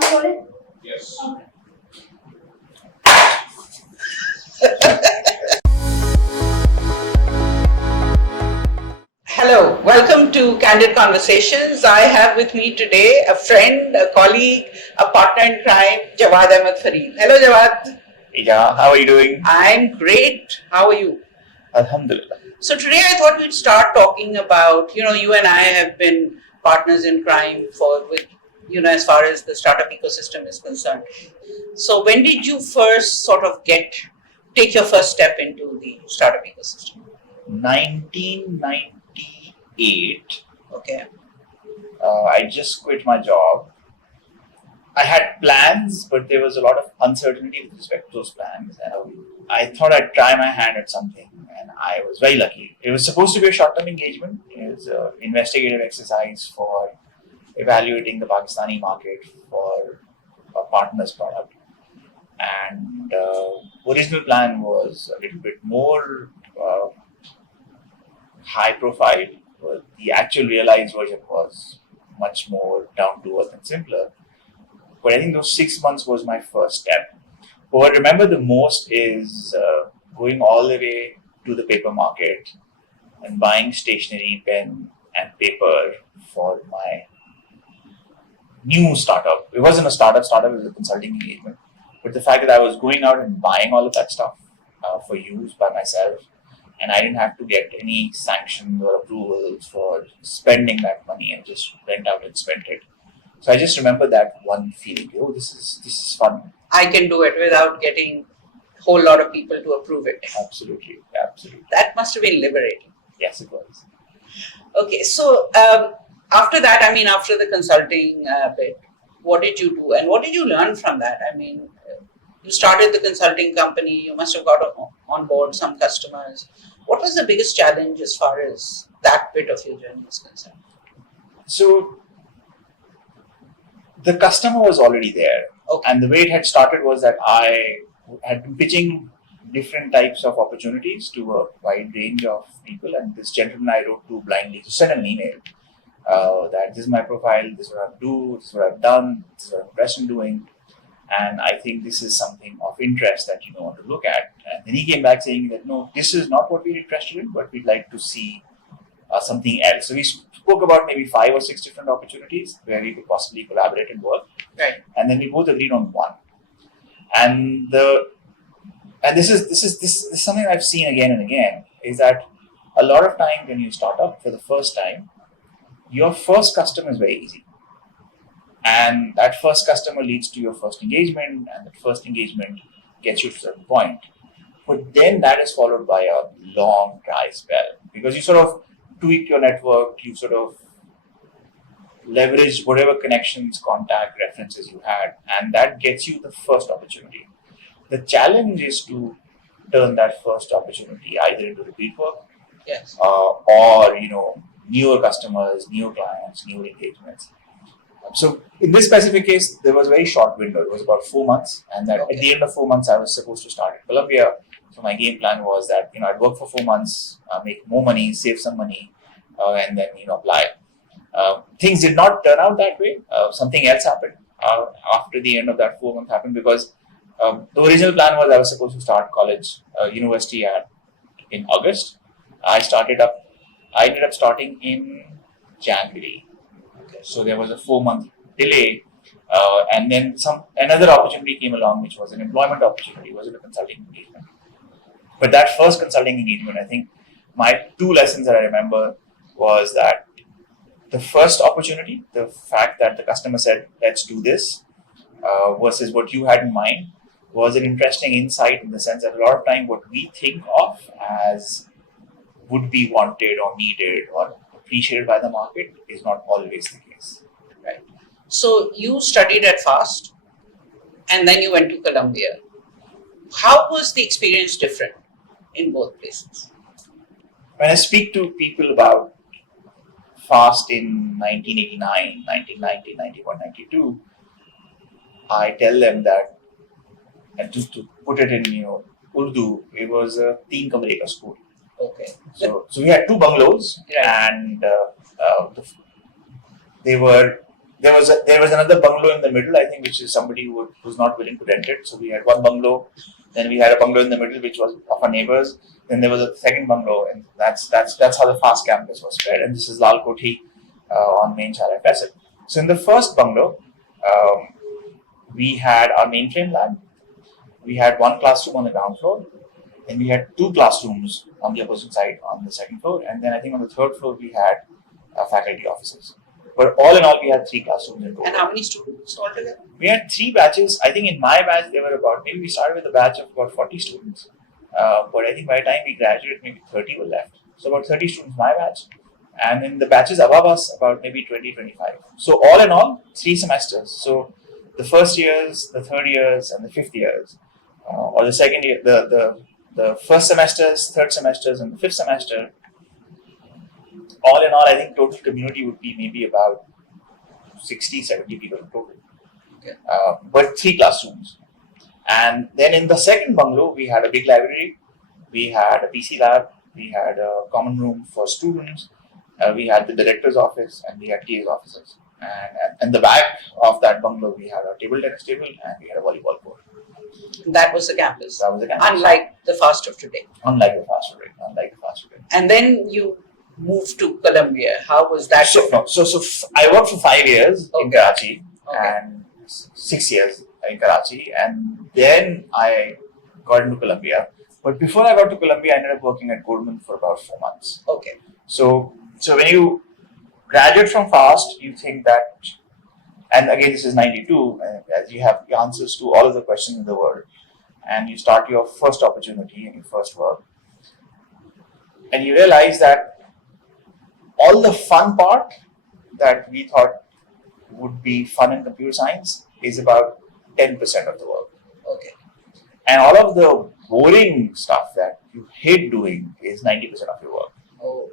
recording? Yes. Okay. Hello, welcome to Candid Konversations. I have with me today a friend, a colleague, a partner in crime, Jawwad Farid. Hello, Jawwad. Yeah, how are you doing? I'm great. How are you? Alhamdulillah. So today I thought we'd start talking about, you and I have been partners in crime as far as the startup ecosystem is concerned. So when did you first sort of take your first step into the startup ecosystem? 1998, Okay. I just quit my job. I had plans, but there was a lot of uncertainty with respect to those plans. And I thought I'd try my hand at something, and I was very lucky. It was supposed to be a short-term engagement. It was an investigative exercise for evaluating the Pakistani market for a partner's product. And original plan was a little bit more high profile, but the actual realized version was much more down to earth and simpler. But I think those 6 months was my first step. But what I remember the most is going all the way to the paper market and buying stationery, pen, and paper for my new startup. It wasn't a startup, it was a consulting engagement. But the fact that I was going out and buying all of that stuff for use by myself, and I didn't have to get any sanctions or approvals for spending that money, and just went out and spent it. So I just remember that one feeling, oh, this is fun. I can do it without getting a whole lot of people to approve it. Absolutely. That must have been liberating. Yes, it was. Okay, so after that, after the consulting bit, what did you do and what did you learn from that? You started the consulting company, you must have got on board some customers. What was the biggest challenge as far as that bit of your journey is concerned? So the customer was already there. Okay. And the way it had started was that I had been pitching different types of opportunities to a wide range of people. And this gentleman I wrote to blindly to send an email that this is my profile, this is what I do, this is what I've done, this is what I'm interested in doing. And I think this is something of interest that you want to look at. And then he came back saying that, no, this is not what we're interested in, but we'd like to see something else. So we spoke about maybe 5 or 6 different opportunities where we could possibly collaborate and work. Right. And then we both agreed on one. And this is something I've seen again and again, is that a lot of time when you start up for the first time, your first customer is very easy. And that first customer leads to your first engagement, and that first engagement gets you to a certain point. But then that is followed by a long dry spell, because you sort of tweak your network, you sort of leverage whatever connections, contact, references you had, and that gets you the first opportunity. The challenge is to turn that first opportunity either into repeat work, yes, or newer customers, new clients, new engagements. So in this specific case, there was a very short window. It was about 4 months, and that at the end of 4 months, I was supposed to start at Columbia. So my game plan was that I'd work for 4 months, make more money, save some money, and then apply. Things did not turn out that way. Something else happened after the end of that 4 month happened, because the original plan was I was supposed to start university in August. I ended up starting in January. So there was a 4 month delay, and then another opportunity came along, which was an employment opportunity. It wasn't a consulting engagement. But that first consulting engagement, I think my 2 lessons that I remember was that the first opportunity, the fact that the customer said, let's do this, versus what you had in mind, was an interesting insight, in the sense that a lot of time what we think of as would be wanted or needed or appreciated by the market is not always the case. right. So you studied at FAST and then you went to Columbia. How was the experience different in both places? When I speak to people about FAST in 1989, 1990, 91, 92, I tell them that, and just to put it in Urdu, it was a teen kamre ka school. Okay. So we had 2 bungalows, Right. and they were there was another bungalow in the middle, I think, which is somebody who's not willing to rent it. So we had one bungalow, then we had a bungalow in the middle, which was of our neighbors. Then there was a second bungalow, and that's how the fast campus was spread. And this is Lal Koti on main Chara Facet. So in the first bungalow, we had our mainframe lab. We had one classroom on the ground floor, and we had two classrooms on the opposite side on the second floor. And then I think on the third floor we had faculty offices. But all in all, we had three classrooms in total. And how many students altogether? We had three batches. I think in my batch, there were about, maybe we started with a batch of about 40 students. But I think by the time we graduated, maybe 30 were left. So about 30 students my batch. And in the batches above us, about maybe 20, 25. So all in all, 3 semesters. So the first years, the third years, and the fifth years, or the second year, the first semesters, third semesters, and the fifth semester, all in all, I think total community would be maybe about 60, 70 people in total. Okay. But 3 classrooms. And then in the second bungalow, we had a big library, we had a PC lab, we had a common room for students, we had the director's office, and we had TA's offices. And the back of that bungalow, we had a table tennis table, and we had a volleyball court. That was the campus. That was the campus. Unlike the fast of today. Unlike the fast today. And then you moved to Colombia. How was that? So I worked for 5 years in Karachi and 6 years in Karachi, and then I got into Colombia. But before I got to Colombia, I ended up working at Goldman for about 4 months. Okay. So when you graduate from FAST, you think that, and again, this is 92, as you have answers to all of the questions in the world, and you start your first opportunity and your first work, and you realize that all the fun part that we thought would be fun in computer science is about 10% of the work. Okay. And all of the boring stuff that you hate doing is 90% of your work. Oh.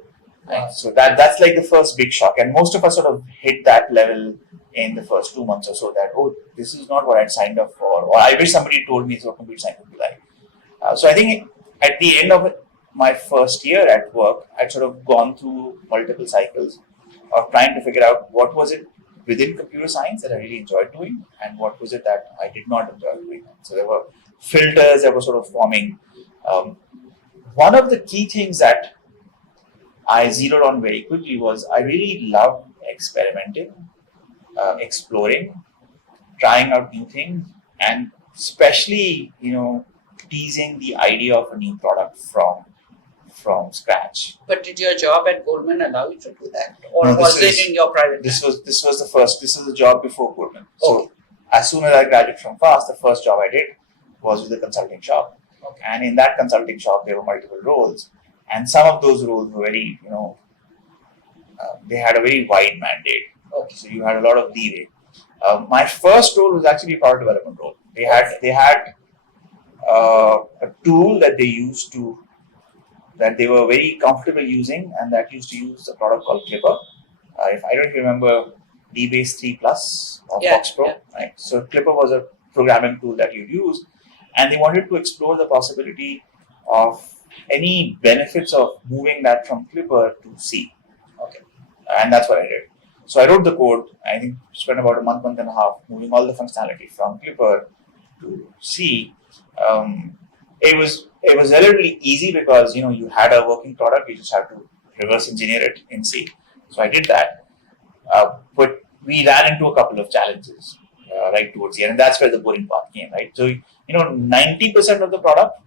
Right? So that's like the first big shock. And most of us sort of hit that level in the first 2 months or so, that, oh, this is not what I'd signed up for. Or I wish somebody told me this is what computer science would be like. So I think at the end of my first year at work, I'd sort of gone through multiple cycles of trying to figure out what was it within computer science that I really enjoyed doing, and what was it that I did not enjoy doing. So there were filters that were sort of forming. One of the key things that I zeroed on very quickly was I really loved experimenting, exploring, trying out new things, and especially, teasing the idea of a new product from scratch. But did your job at Goldman allow you to do that, or No, was it in your private? This was the first. This is the job before Goldman. Okay. So as soon as I graduated from FAST, the first job I did was with a consulting shop. Okay. And in that consulting shop, there were multiple roles, and some of those roles were very, they had a very wide mandate. Okay. So you had a lot of leeway. My first role was actually a product development role. They had a tool that they were very comfortable using, and that used to use a product called Clipper. If I don't remember, DBase 3 Plus or Fox Pro. Yeah. Right? So Clipper was a programming tool that you'd use, and they wanted to explore the possibility of any benefits of moving that from Clipper to C. Okay. And that's what I did. So I wrote the code. I think spent about a month and a half moving all the functionality from Clipper to C. It was relatively easy because you had a working product. You just had to reverse engineer it in C. So I did that. But we ran into a couple of challenges right towards the end, and that's where the boring part came. Right. So 90% of the product,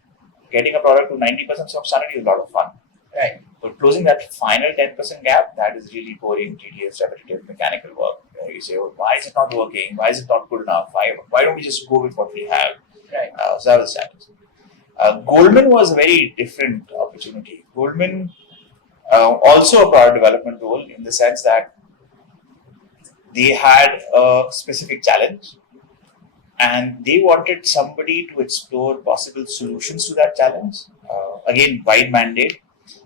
getting a product to 90% functionality is a lot of fun. Right. But closing that final 10% gap, that is really boring, tedious, repetitive, mechanical work. You say, oh, why is it not working? Why is it not good enough? Why don't we just go with what we have? Right. So that was the challenge. Goldman was a very different opportunity. Goldman also a product development role in the sense that they had a specific challenge and they wanted somebody to explore possible solutions to that challenge. Again, wide mandate.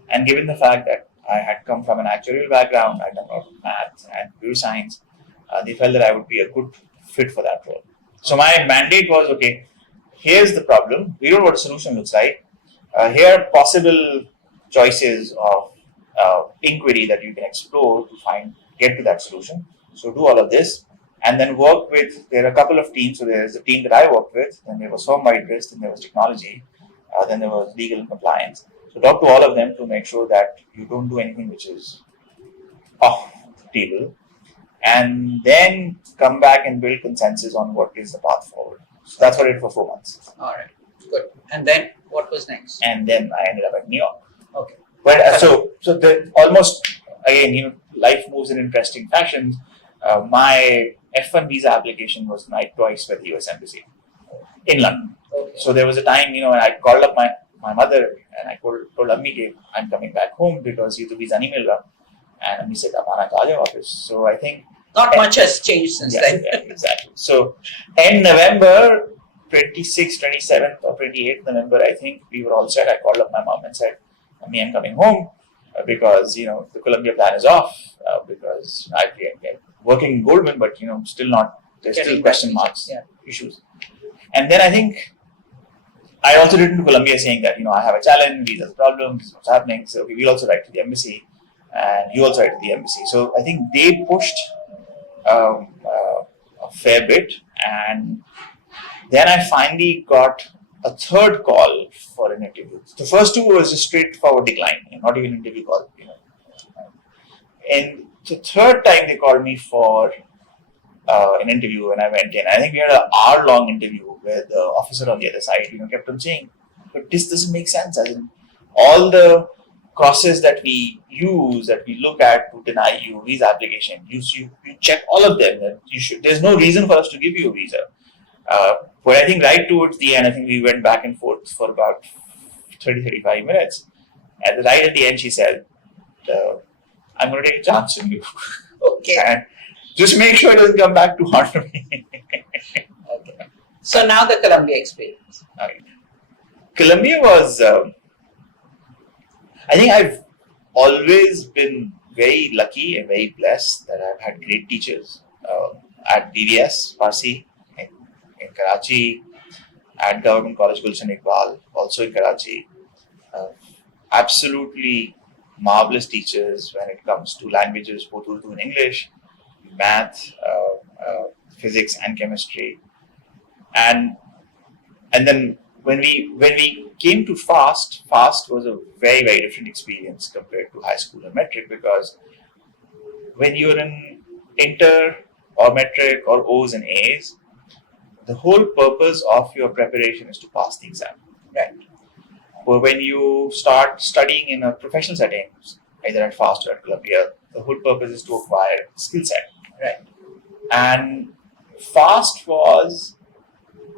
And given the fact that I had come from an actuarial background, I had done a lot of math and computer science, they felt that I would be a good fit for that role. So my mandate was, okay, here's the problem. We don't know what a solution looks like. Here are possible choices of inquiry that you can explore to get to that solution. So do all of this, and then work with. There are a couple of teams. So there is the team that I worked with. Then there was firm-wide risk. Then there was technology. Then there was legal and compliance. So talk to all of them to make sure that you don't do anything which is off the table, and then come back and build consensus on what is the path forward. So that's what I did for 4 months. All right, good. And then what was next? And then I ended up at New York. Okay. But so the almost again, life moves in interesting fashions. My F1 visa application was denied twice by the US Embassy in London. Okay. So there was a time, when I called up my mother and I told Ammi, I'm coming back home because you to visa nahi mil raha. And Ammi said, "Ab aana to aa jao office." So I think not much has changed since then. Yeah, exactly. So end November 26th, 27th or 28th November, I think we were all set. I called up my mom and said, "Ammi, I'm coming home because the Columbia plan is off because I'm working in Goldman, but still not. There's still question marks, issues." And then I think I also written to Columbia saying that I have a challenge, these are the problems, this is what's happening. So we also write to the embassy, and you also write to the embassy. So I think they pushed a fair bit, and then I finally got a third call for an interview. The first two was a straightforward decline, not even an interview call. And the third time they called me for an interview, and I went in. I think we had an hour-long interview where the officer on the other side, kept on saying, "But this doesn't make sense. As in, all the crosses that we use, that we look at to deny you a visa application, you check all of them. That there's no reason for us to give you a visa." But I think right towards the end, I think we went back and forth for about 30-35 minutes. Right at the end, she said, "I'm going to take a chance on you." Okay. And just make sure it doesn't come back too hard for me. Okay. So now the Columbia experience. Okay. Columbia was, I think I've always been very lucky and very blessed that I've had great teachers at BVS, Farsi, in Karachi, at Government College Gulshan Iqbal, also in Karachi. Absolutely marvelous teachers when it comes to languages, both Urdu and English, math, physics and chemistry. And then when we came to FAST was a very, very different experience compared to high school or metric, because when you're in inter or metric or O's and A's, the whole purpose of your preparation is to pass the exam. Right. But when you start studying in a professional setting, either at FAST or at Columbia, the whole purpose is to acquire skill set. Right. And FAST was,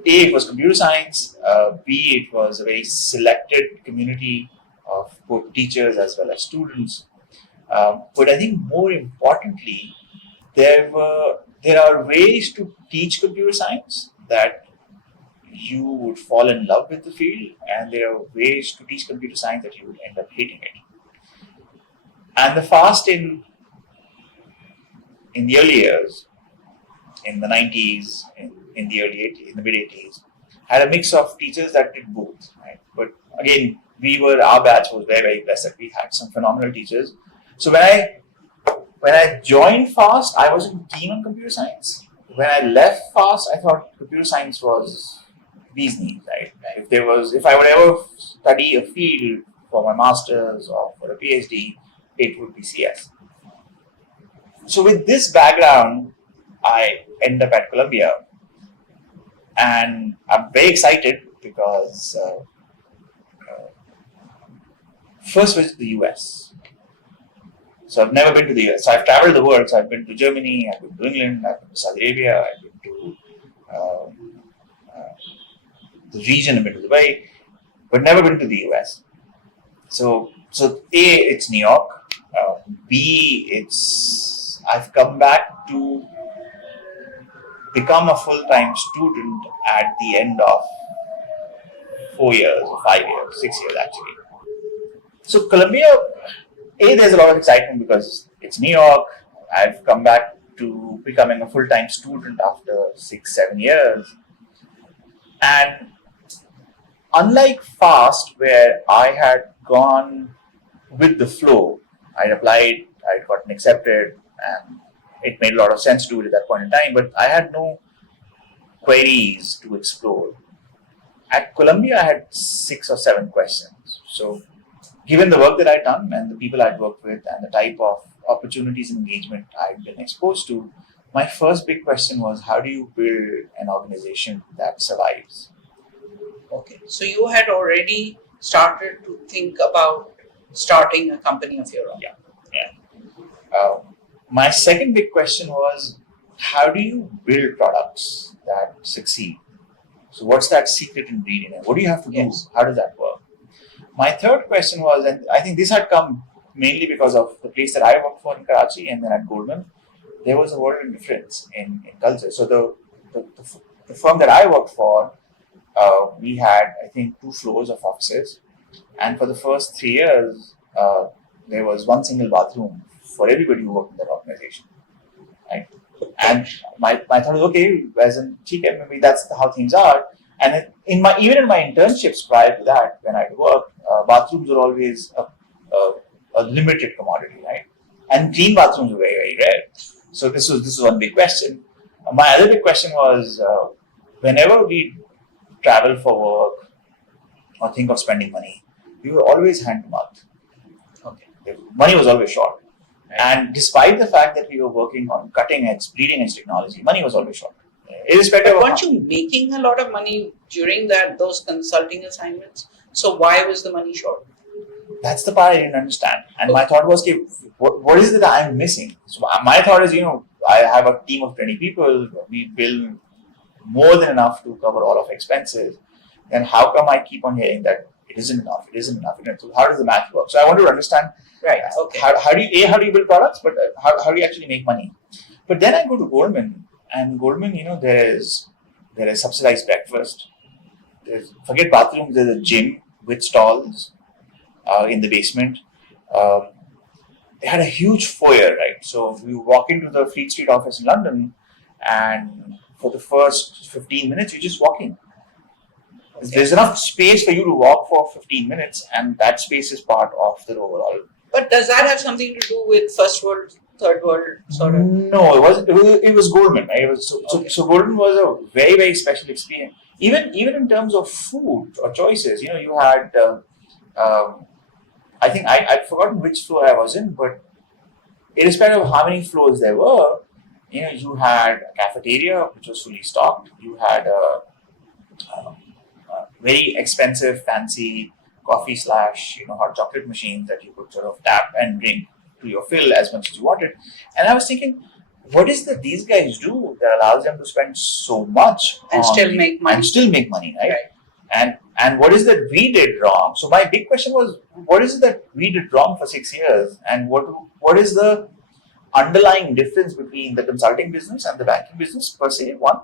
A, it was computer science, B, it was a very selected community of both teachers as well as students. But I think more importantly, there are ways to teach computer science that you would fall in love with the field, and there are ways to teach computer science that you would end up hating it. And the FAST in the early years, in the 90s, in the mid 80s, had a mix of teachers that did both. Right? But again, our batch was very, very blessed that we had some phenomenal teachers. So when I joined FAST, I wasn't keen on computer science. When I left FAST, I thought computer science was bee's knees, right? If I would ever study a field for my master's or for a PhD, it would be CS. So with this background, I end up at Columbia, and I'm very excited because first visit the US. So I've never been to the US. So I've traveled the world. So I've been to Germany, I've been to England, I've been to Saudi Arabia, I've been to the region, I've been to Dubai, but never been to the US. So A, it's New York. B, I've come back to become a full-time student at the end of 4 years or 5 years, 6 years actually. So Columbia, A, there's a lot of excitement because it's New York. I've come back to becoming a full-time student after 6-7 years. And unlike FAST, where I had gone with the flow, I'd applied, I'd gotten accepted, and it made a lot of sense to do it at that point in time, but I had no queries to explore. At Columbia, I had 6 or 7 questions. So, given the work that I'd done and the people I'd worked with and the type of opportunities and engagement I'd been exposed to, my first big question was, how do you build an organization that survives? Okay, so you had already started to think about starting a company of your own. Yeah. My second big question was, how do you build products that succeed? So what's that secret ingredient? What do you have to do? Yes. How does that work? My third question was, and I think this had come mainly because of the place that I worked for in Karachi and then at Goldman, there was a world of difference in culture. So the firm that I worked for, we had, I think, 2 floors of offices. And for the first 3 years, there was 1 single bathroom for everybody who worked in that organization. Right? And my thought was, okay, as in, maybe that's how things are. And even in my internships prior to that, when I worked, bathrooms were always a limited commodity, right? And clean bathrooms were very, very rare. So this was one big question. My other big question was, whenever we travel for work or think of spending money, we were always hand to mouth. Okay. Money was always short. And despite the fact that we were working on cutting edge, bleeding edge technology, money was always short. Irrespective But of weren't you making a lot of money during those consulting assignments? So why was the money short? That's the part I didn't understand. And my thought was, okay, what is it that I'm missing? So my thought is, I have a team of 20 people. We bill more than enough to cover all of expenses. Then how come I keep on hearing that it isn't enough? So how does the math work? So I wanted to understand. Right. Okay. How do you build products, but how do you actually make money? But then I go to Goldman, and Goldman, there is subsidized breakfast. Forget bathrooms. There's a gym with stalls in the basement. They had a huge foyer, right? So you walk into the Fleet Street office in London, and for the first 15 minutes, you're just walking. Okay. There's enough space for you to walk for 15 minutes, and that space is part of the overall. But does that have something to do with first world, third world sort of? No, it was Goldman, right? So Goldman was a very, very special experience. Even in terms of food or choices, you had. I think I'd forgotten which floor I was in, but irrespective of how many floors there were, you had a cafeteria which was fully stocked. You had a very expensive, fancy coffee / hot chocolate machines that you could sort of tap and drink to your fill as much as you wanted. And I was thinking, what is that these guys do that allows them to spend so much and still make money, right? And what is that we did wrong? So my big question was, what is it that we did wrong for 6 years, and what is the underlying difference between the consulting business and the banking business per se, one,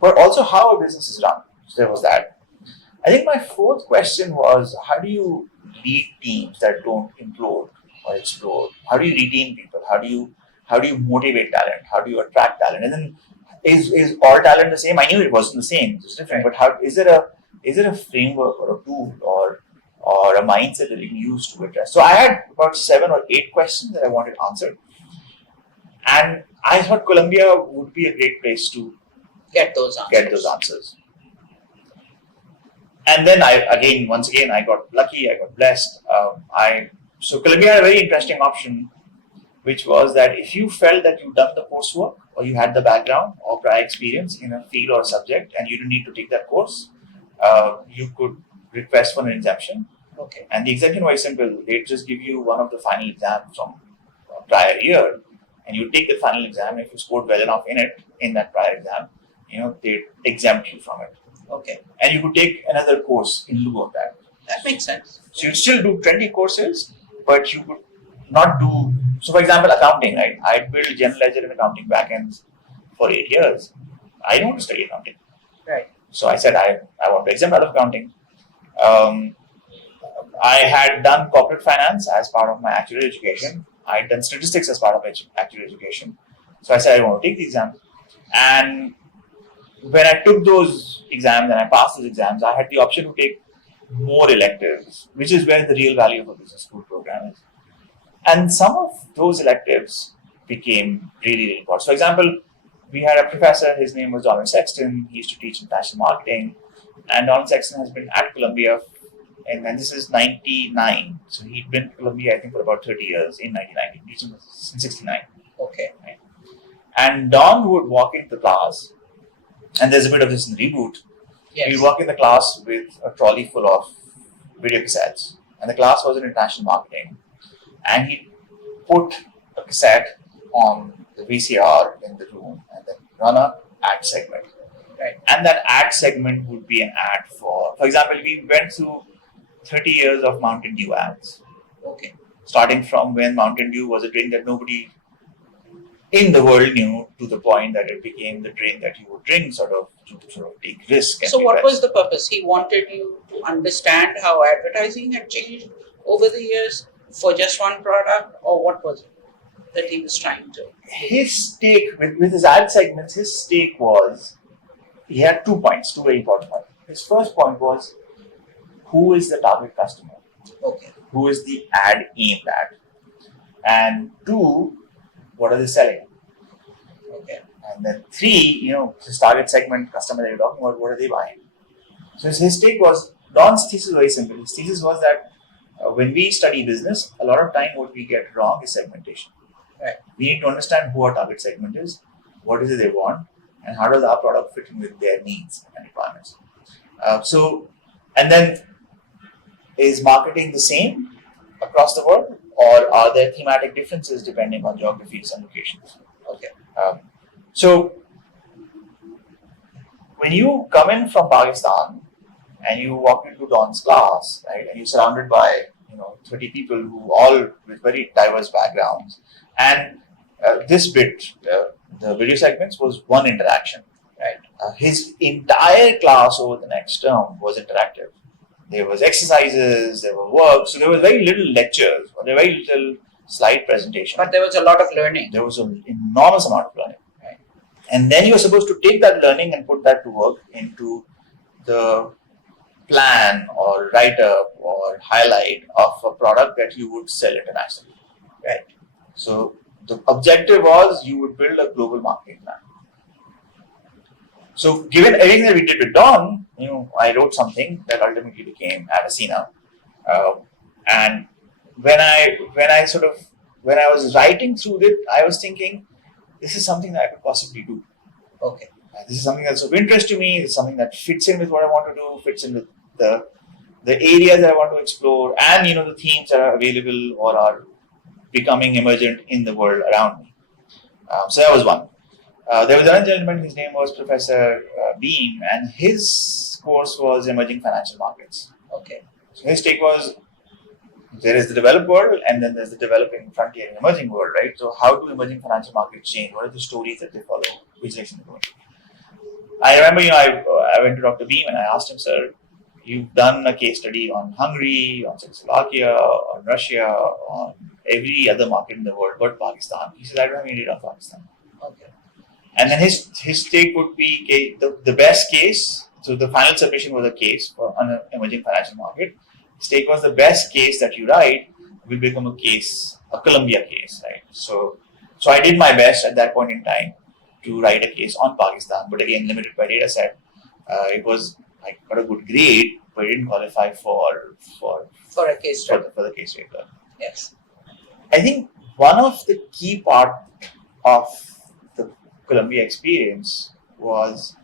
but also how a business is run. So there was that. I think my fourth question was, how do you lead teams that don't implode or explode? How do you retain people? How do you motivate talent? How do you attract talent? And then is all talent the same? I knew it wasn't the same; it's different. But how is it a framework or a tool or a mindset that you can use to address? So I had about 7 or 8 questions that I wanted answered, and I thought Columbia would be a great place to get those answers. And then once again, I got lucky. I got blessed. So Columbia had a very interesting option, which was that if you felt that you'd done the coursework or you had the background or prior experience in a field or subject and you didn't need to take that course, you could request for an exemption. Okay. And the exemption was simple. They'd just give you one of the final exams from a prior year, and you take the final exam. If you scored well enough in that prior exam, they'd exempt you from it. Okay. And you could take another course in lieu of that. That makes sense. So you'd still do 20 courses, but you could not do. So, for example, accounting, right? I built general ledger and accounting backends for 8 years. I don't want to study accounting. Right. So I said I want to exempt out of accounting. I had done corporate finance as part of my actuarial education. I had done statistics as part of actuarial education. So I said I want to take the exam. And when I took those exams and I passed those exams, I had the option to take more electives, which is where the real value of a business school program is. And some of those electives became really, really important. So, for example, we had a professor, his name was Donald Sexton. He used to teach international marketing. And Donald Sexton has been at Columbia, and this is 99. So he'd been at Columbia, I think, for about 30 years in 1990, teaching in 69. Okay. Right? And Don would walk into the class, and there's a bit of this in the reboot. Yes. He'd walk in the class with a trolley full of video cassettes. And the class was in international marketing. And he'd put a cassette on the VCR in the room and then run a ad segment. Right. And that ad segment would be an ad for example, we went through 30 years of Mountain Dew ads. Okay. Starting from when Mountain Dew was a drink that nobody in the world knew, to the point that it became the drink that you would drink to take risk. So what was the purpose? He wanted you to understand how advertising had changed over the years for just one product, or what was it that he was trying to? His take with his ad segments, his take was, he had 2 points, 2 very important points. His first point was, who is the target customer? Okay. Who is the ad aimed at? And 2, what are they selling? Okay. And then 3, his target segment, customer that you're talking about, what are they buying? So his take was, Don's thesis was very simple. His thesis was that when we study business, a lot of time what we get wrong is segmentation. Right. We need to understand who our target segment is, what is it they want, and how does our product fit in with their needs and requirements. And then, is marketing the same across the world, or are there thematic differences depending on geographies and locations? Okay. So when you come in from Pakistan and you walk into Don's class, right, and you're surrounded by 30 people who all with very diverse backgrounds, and this bit, the video segments, was one interaction. Right. His entire class over the next term was interactive. There was exercises, there were work, so there was very little lectures, or there were very little slide presentation. But there was a lot of learning. There was an enormous amount of learning. Right. And then you were supposed to take that learning and put that to work into the plan or write-up or highlight of a product that you would sell internationally. Right. So the objective was, you would build a global marketing plan. So given everything that we did with Don, I wrote something that ultimately became Avicina. And when I was writing through it, I was thinking, this is something that I could possibly do. Okay. This is something that's of interest to me. It's something that fits in with what I want to do, fits in with the areas that I want to explore, and the themes that are available or are becoming emergent in the world around me. So that was one. There was another gentleman, his name was Professor Beam, and his course was Emerging Financial Markets. Okay. So his take was, there is the developed world, and then there's the developing, frontier, and emerging world, right? So how do emerging financial markets change? What are the stories that they follow? Which direction they're going? I remember, I went to Dr. Beam and I asked him, sir, you've done a case study on Hungary, on Czechoslovakia, on Russia, on every other market in the world but Pakistan. He said, I don't have any data on Pakistan. Okay. And then his take would be, the best case, so the final submission was a case for an emerging financial market. His take was, the best case that you write will become a Columbia case, right? So I did my best at that point in time to write a case on Pakistan, but again, limited by data set. I got a good grade, but I didn't qualify for a case study. For the case paper. Yes. I think one of the key part of the Columbia experience was,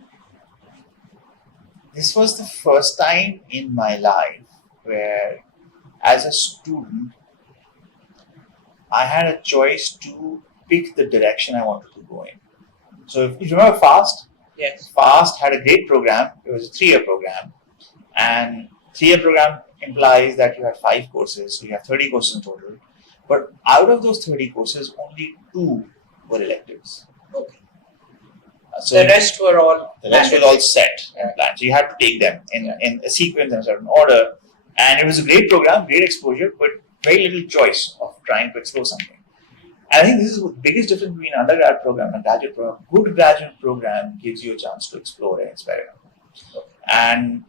this was the first time in my life where, as a student, I had a choice to pick the direction I wanted to go in. So if you remember FAST, yes. FAST had a great program. It was a 3-year program, and 3-year program implies that you had 5 courses, so you have 30 courses in total. But out of those 30 courses, only 2 were electives. Okay. So the rest were all set and planned. So you had to take them in a sequence in a certain order. And it was a great program, great exposure, but very little choice of trying to explore something. I think this is the biggest difference between an undergrad program and a graduate program. Good graduate program gives you a chance to explore and experiment. And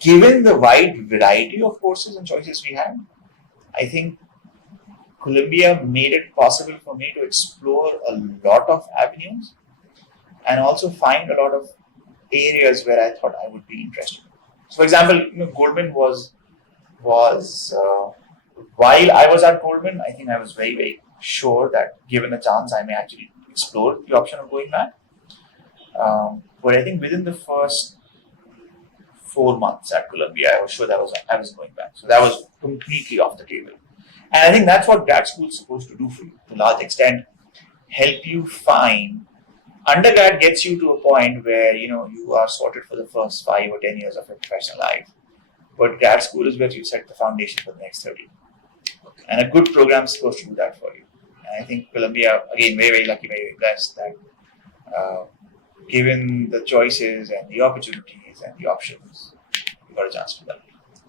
given the wide variety of courses and choices we had, I think Columbia made it possible for me to explore a lot of avenues and also find a lot of areas where I thought I would be interested. So, for example, Goldman was while I was at Goldman, I think I was very, very sure that given a chance, I may actually explore the option of going back. But I think within the first 4 months at Columbia, I was sure that I was going back. So that was completely off the table. And I think that's what grad school is supposed to do for you, to a large extent, help you find. Undergrad gets you to a point where you are sorted for the first 5 or 10 years of your professional life. But grad school is where you set the foundation for the next 30. And a good program is supposed to do that for you. And I think Columbia, again, very, very lucky, very, very blessed that given the choices and the opportunities and the options, you got a chance to do that.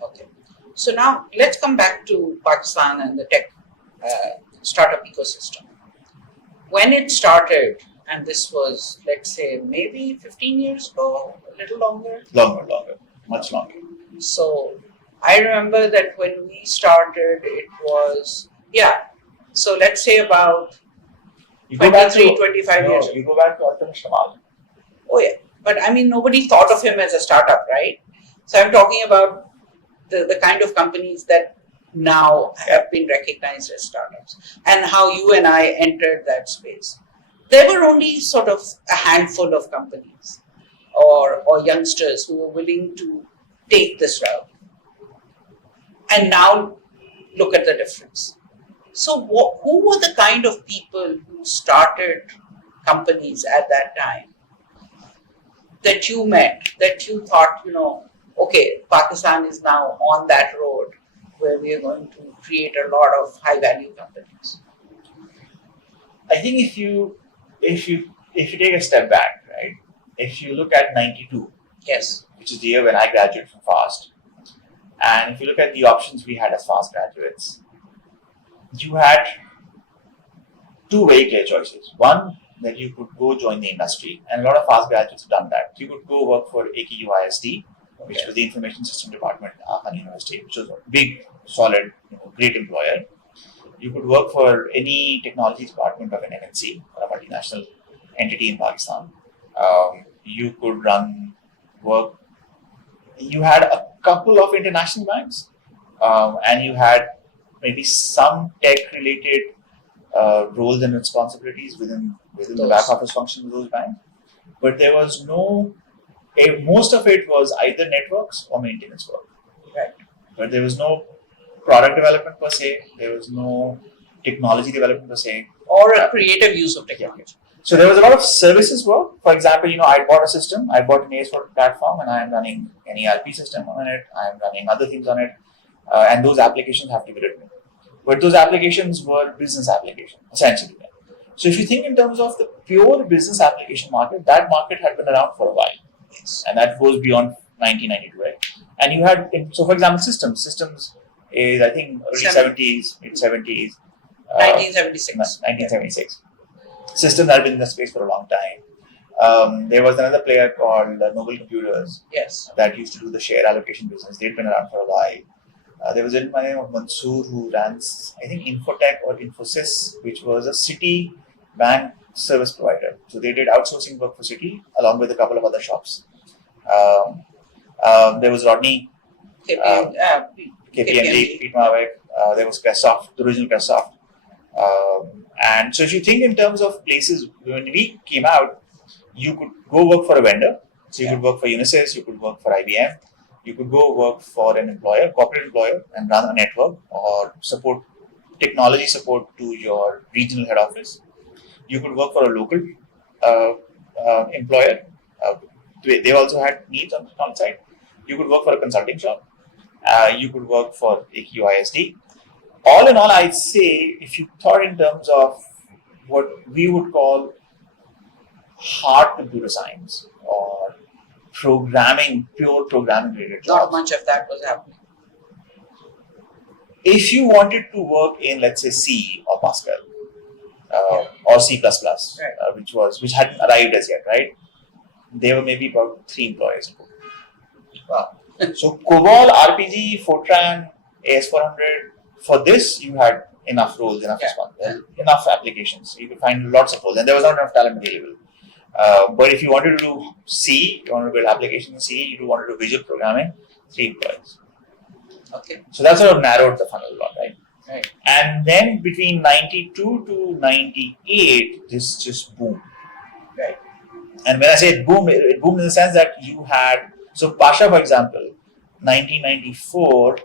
Okay. So now let's come back to Pakistan and the tech startup ecosystem. When it started, and this was, let's say, maybe 15 years ago, a little longer? Longer, much longer. So I remember that when we started, it was, so let's say about 23, 25 years ago. You go back to Altamash. Oh yeah, but I mean, nobody thought of him as a startup, right? So I'm talking about the kind of companies that now have been recognized as startups and how you and I entered that space. There were only sort of a handful of companies or youngsters who were willing to take this route. And now look at the difference. So who were the kind of people who started companies at that time that you met, that you thought, okay, Pakistan is now on that road where we are going to create a lot of high value companies? I think if you take a step back, right? If you look at 92, yes, which is the year when I graduated from FAST, and if you look at the options we had as FAST graduates, you had two very clear choices. One, that you could go join the industry, and a lot of FAST graduates have done that. You could go work for AKU ISD, which was the Information System Department at Ahmad University, which was a big, solid, great employer. You could work for any technology department of an MNC, or a multinational entity in Pakistan. You could work. You had a couple of international banks, and you had maybe some tech-related roles and responsibilities within the back office function of those banks. But there was most of it was either networks or maintenance work. Right. But there was no product development per se, there was no technology development per se. Or a creative use of technology. So there was a lot of services work. For example, I bought a system, I bought an AS4 platform, and I am running an ERP system on it, I am running other things on it, and those applications have to be written. But those applications were business applications, essentially. So if you think in terms of the pure business application market, that market had been around for a while. Yes. And that goes beyond 1992, right? And you had, so for example, systems is, I think, early 70s, mid 70s. 1976. 1976. Systems had been in the space for a long time. There was another player called Noble Computers. Yes. That used to do the share allocation business. They'd been around for a while. There was a gentleman by the name of Mansoor who runs, I think, Infotech or Infosys, which was a Citi bank service provider. So they did outsourcing work for Citi along with a couple of other shops. There was Rodney, KPMG, Pete Mavick. There was Crestsoft, the original Crestsoft. And so if you think in terms of places, when we came out, you could go work for a vendor. So you could work for Unisys, you could work for IBM, you could go work for an employer, corporate employer, and run a network or technology support to your regional head office. You could work for a local employer. They also had needs on the side. You could work for a consulting shop. You could work for AKU ISD. All in all, I'd say if you thought in terms of what we would call hard computer science or pure programming related jobs. Not much of that was happening. If you wanted to work in, let's say, C or Pascal or C++, right. Which hadn't arrived as yet, right? There were maybe about 3 employers. Wow. So COBOL, RPG, Fortran, AS400. For this, you had enough roles, enough Yeah. responsibilities, enough applications. You could find lots of roles, and there was not enough talent available. But if you wanted to do C, you wanted to build applications in C, you wanted to do visual programming, 3 employees. Okay. So that sort of narrowed the funnel a lot, right? Right. And then between 92 to 98, this just boomed. Right. And when I say it boomed in the sense that you had, so Pasha, for example, 1994,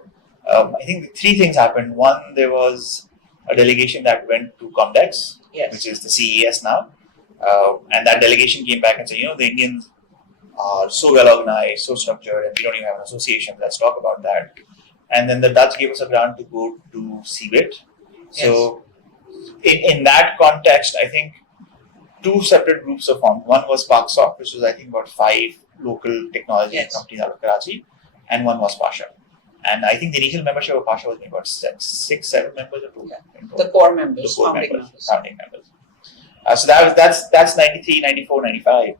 I think 3 things happened. One, there was a delegation that went to Comdex, Yes. which is the CES now. And that delegation came back and said, the Indians are so well organized, so structured, and we don't even have an association. Let's talk about that. And then the Dutch gave us a grant to go to CBIT. So in that context, I think 2 separate groups are formed. One was ParkSoft, which was I think about 5 local technology companies out of Karachi, and one was Pasha. And I think the initial membership of Pasha was maybe about 6, 7 members or 2. Yeah. The core members, founding members. So that's 93, 94, 95.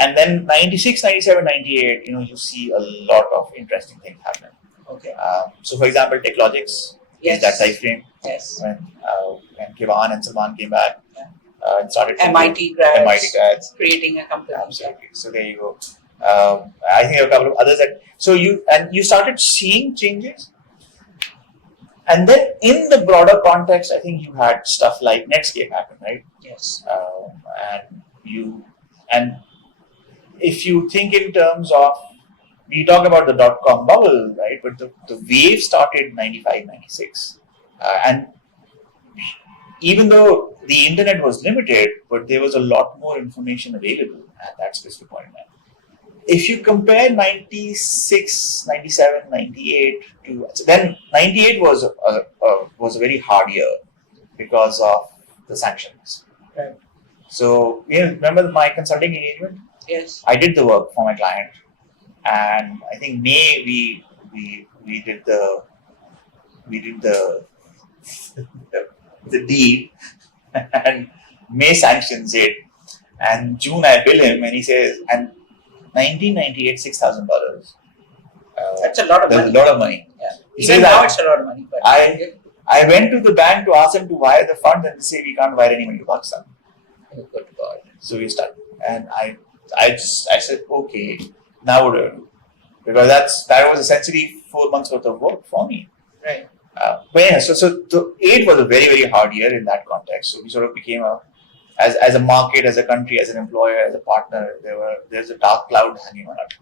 And then 96, 97, 98, you see a lot of interesting things happening. Okay. So for example, TechLogix is that time frame. Yes. When Jehan and Salman came back and started MIT grads creating a company. Absolutely. So there you go. I think there are a couple of others you started seeing changes. And then in the broader context, I think you had stuff like Netscape happen, right? Yes. And if you think in terms of, we talk about the dot-com bubble, right? But the wave started 95, 96. And even though the internet was limited, but there was a lot more information available at that specific point in time. If you compare 96, 97, 98 to, then 98 was a very hard year because of the sanctions. Right. So, remember my consulting engagement? Yes. I did the work for my client, and I think May we did the deed, and May sanctions it, and June I bill him, and he says, and 1998, $6,000. That's a lot of money. That's a lot of money. Yeah. He Even says now it's a lot of money. But I went to the bank to ask them to wire the funds, and they say we can't wire any money to Pakistan. Oh, good God. So we started, and I said, okay, now what do I do? Because that was essentially 4 months worth of work for me. Right. But yeah, so the 8 was a very, very hard year in that context. So we sort of became as a market, as a country, as an employer, as a partner, there's a dark cloud hanging on it.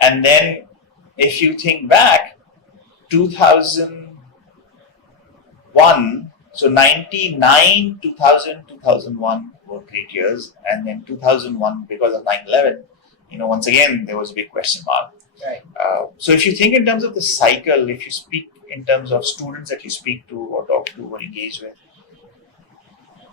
And then if you think back, 2001, so 99, 2000, 2001 were great years. And then 2001, because of 9/11, once again, there was a big question mark. Right. So if you think in terms of the cycle, if you speak in terms of students that you speak to or talk to or engage with,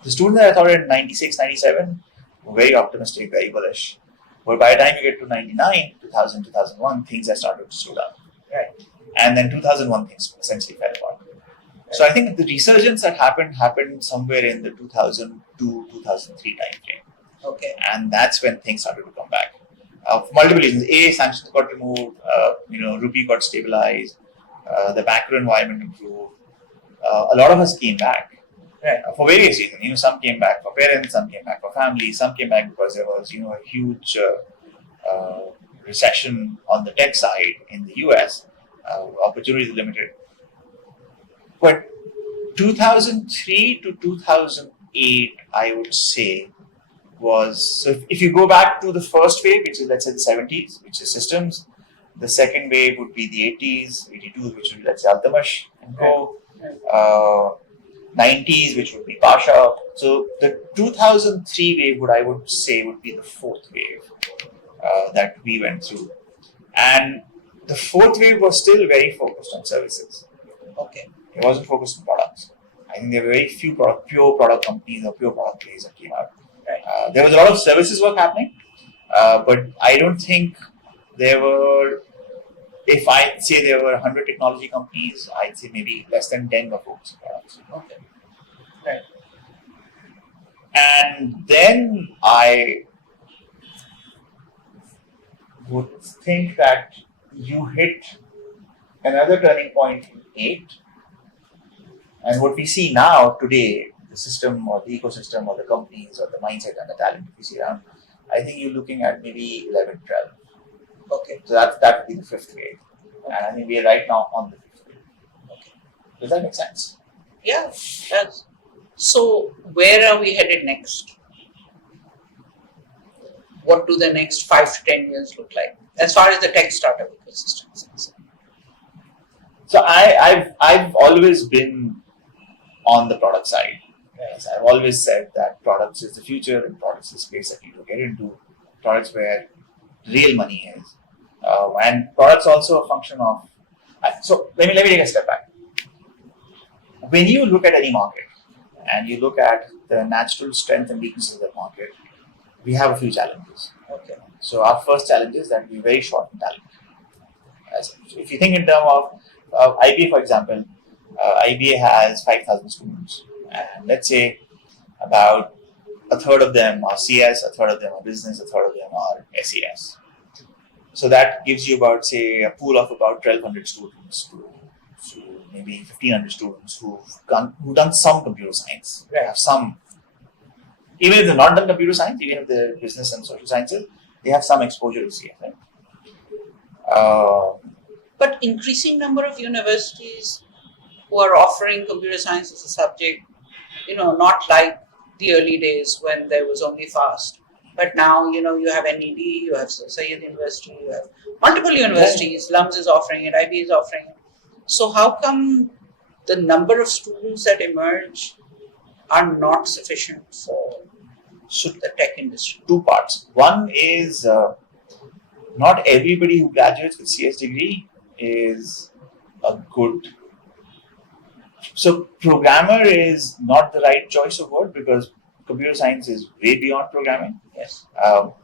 the students that I thought in 96, 97 were very optimistic, very bullish. But by the time you get to 99, 2000, 2001, things have started to slow down. Right. And then 2001, things essentially fell apart. Right. So I think the resurgence that happened somewhere in the 2002, 2003 time frame. Okay. And that's when things started to come back. For multiple reasons. A, sanctions got removed, rupee got stabilized, the macro environment improved. A lot of us came back. Right. For various reasons. Some came back for parents, some came back for families, some came back because there was, a huge recession on the tech side in the US. Opportunities limited. But 2003 to 2008, I would say, was, so if you go back to the first wave, which is, let's say, the 70s, which is systems, the second wave would be the 80s, 82, which would be, let's say, Altamash and Co. 90s, which would be Pasha. So the 2003 wave, I would say, would be the 4th wave that we went through. And the 4th wave was still very focused on services. Okay. It wasn't focused on products. I think there were very few pure product companies or pure product plays that came out. Right. There was a lot of services work happening, but I don't think there were, if I say there were 100 technology companies, I'd say maybe less than 10 were focused on products. Okay. Right. And then I would think that you hit another turning point in 8, And what we see now today, the system or the ecosystem or the companies or the mindset and the talent we see around, I think you're looking at maybe 11, 12. Okay. So that would be the fifth grade. And I think we are right now on the fifth grade. Okay. Does that make sense? Yeah. Yes. So where are we headed next? What do the next 5 to 10 years look like as far as the tech startup ecosystem is concerned? So I've always been on the product side. Yes, I've always said that products is the future and products is the space that you will get into. Products where real money is. And products also a function of. So let me take a step back. When you look at any market and you look at the natural strength and weaknesses of the market, we have a few challenges. Okay. So our first challenge is that we're very short in talent. If you think in terms of IBA, for example, IBA has 5,000 students, and let's say about a third of them are CS, a third of them are business, a third of them are SES. So that gives you about, say, a pool of about 1,200 students to maybe 1,500 students who've done some computer science. They have some, even if they've not done computer science, even if they're business and social sciences, they have some exposure to CS. Right? But increasing number of universities who are offering computer science as a subject, not like the early days when there was only FAST. But now, you have NED, you have Syed University, you have multiple universities, LUMS is offering it, IB is offering it. So how come the number of students that emerge are not sufficient for the tech industry? Two parts. One is not everybody who graduates with CS degree is a good. So programmer is not the right choice of word because computer science is way beyond programming. Yes.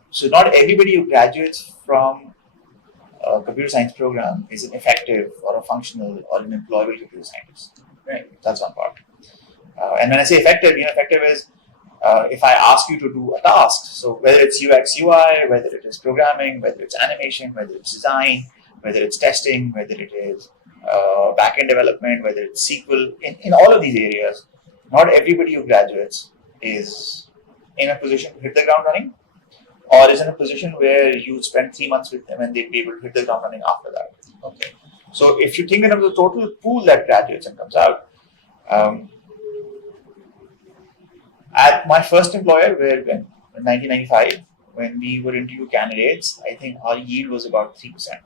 So not everybody who graduates from a computer science program is an effective or a functional or an employable computer scientist. Right. That's one part. And when I say effective, effective is if I ask you to do a task. So whether it's UX, UI, whether it is programming, whether it's animation, whether it's design, whether it's testing, whether it is back-end development, whether it's SQL, in all of these areas, not everybody who graduates is in a position to hit the ground running or is in a position where you spend 3 months with them and they'd be able to hit the ground running after that. Okay. So if you think of the total pool that graduates and comes out, at my first employer, where in 1995, when we were interviewing candidates, I think our yield was about 3%.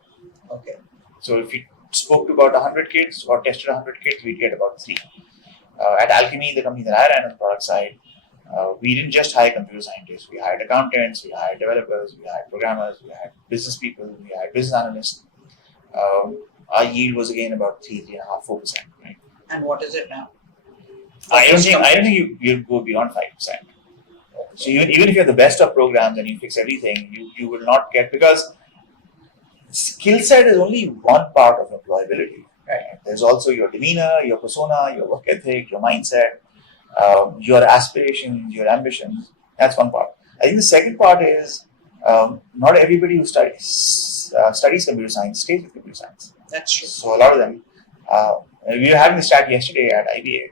Okay. So if we spoke to about 100 kids or tested 100 kids, we'd get about 3. At Alchemy, the company that I ran on the product side, we didn't just hire computer scientists. We hired accountants, we hired developers, we hired programmers, we hired business people, we hired business analysts. Our yield was again about 3.5%, 4%. Right? And what is it now? I don't think you go beyond 5%. So even if you have the best of programs and you fix everything, you will not get, because skill set is only one part of employability. Right? There's also your demeanor, your persona, your work ethic, your mindset, your aspirations, your ambitions. That's one part. I think the second part is not everybody who studies computer science stays with computer science. That's true. So a lot of them. We were having this chat yesterday at IBA.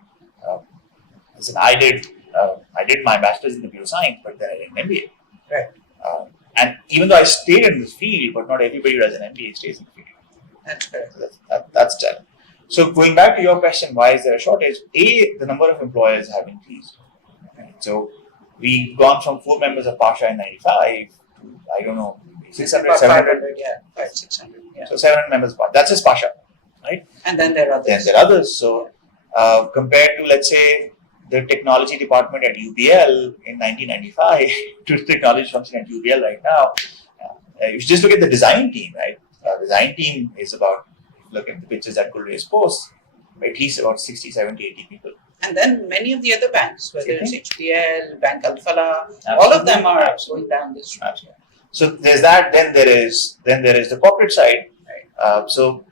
I did my bachelor's in computer science, but then I did an MBA. Right. And even though I stayed in this field, but not everybody who does an MBA stays in the field. That's correct. So that's challenge. So going back to your question, why is there a shortage? The number of employers have increased. Right? So we've gone from 4 members of Pasha in 95 to, I don't know, 600, 700. Yeah, 600. Yeah. So 700 members of Pasha. That's just Pasha, right? And then there are others. So compared to, let's say, the technology department at UBL in 1995 to the technology function at UBL right now, you should just look at the design team, right? Design team is about, look at the pictures that Gulrez posts, at least about 60, 70, 80 people. And then many of the other banks, whether it's HPL, Bank Al-Falah, all of them are going down this route. So there's that. Then there is the corporate side. Right? So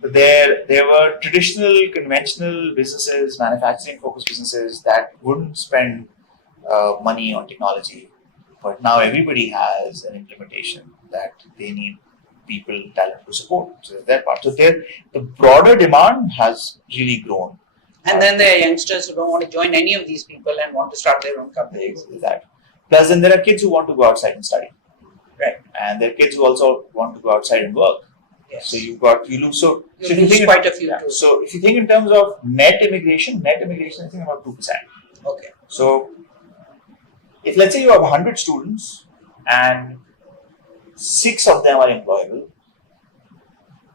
there were traditional, conventional businesses, manufacturing-focused businesses that wouldn't spend money on technology, but now everybody has an implementation that they need people, talent to support. So that's that part. So the broader demand has really grown. And then there are youngsters who don't want to join any of these people and want to start their own company. Exactly. Plus, then there are kids who want to go outside and study. Right. And there are kids who also want to go outside and work. Yes. So you lose. So you if lose think quite a few too. So if you think in terms of net immigration, I think about 2%. Okay. So if let's say you have 100 students and 6 of them are employable,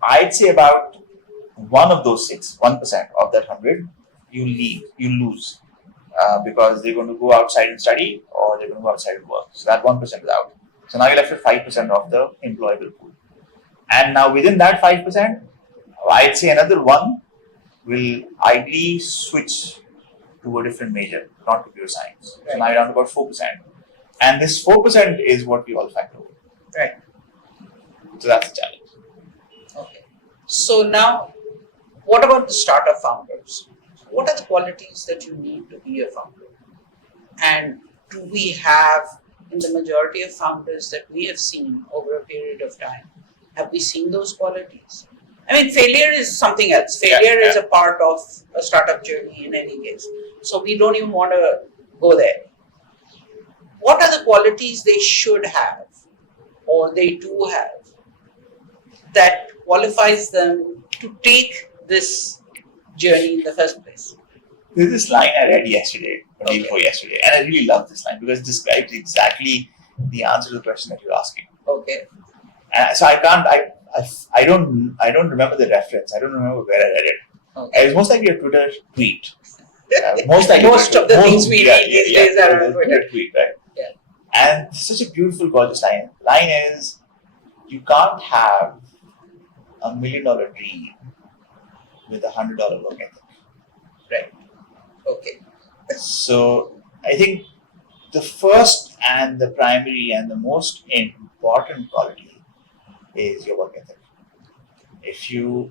I'd say about one of those 6, 1% of that 100, you lose. Because they're going to go outside and study or they're going to go outside and work. So that 1% is out. So now you're left with 5% of the employable pool. And now within that 5%, I'd say another 1 will ideally switch to a different major, not to pure science. Right. So now you're down to about 4%. And this 4% is what we all factor over. Right. So that's the challenge. Okay. So now, what about the startup founders? What are the qualities that you need to be a founder? And do we have, in the majority of founders that we have seen over a period of time, have we seen those qualities? I mean, failure is something else. Failure is a part of a startup journey in any case. So we don't even want to go there. What are the qualities they should have or they do have that qualifies them to take this journey in the first place? There's this line I read yesterday, or day before yesterday, and I really love this line because it describes exactly the answer to the question that you're asking. Okay. And so I don't remember the reference. I don't remember where I read it. Okay. It was most likely a Twitter tweet. Most of the things we read these days are on Twitter. Tweet, right? Yeah. And it's such a beautiful, gorgeous line. The line is, you can't have $1 million dream with $100 work ethic. Right. Okay. So I think the first and the primary and the most important quality is your work ethic. If you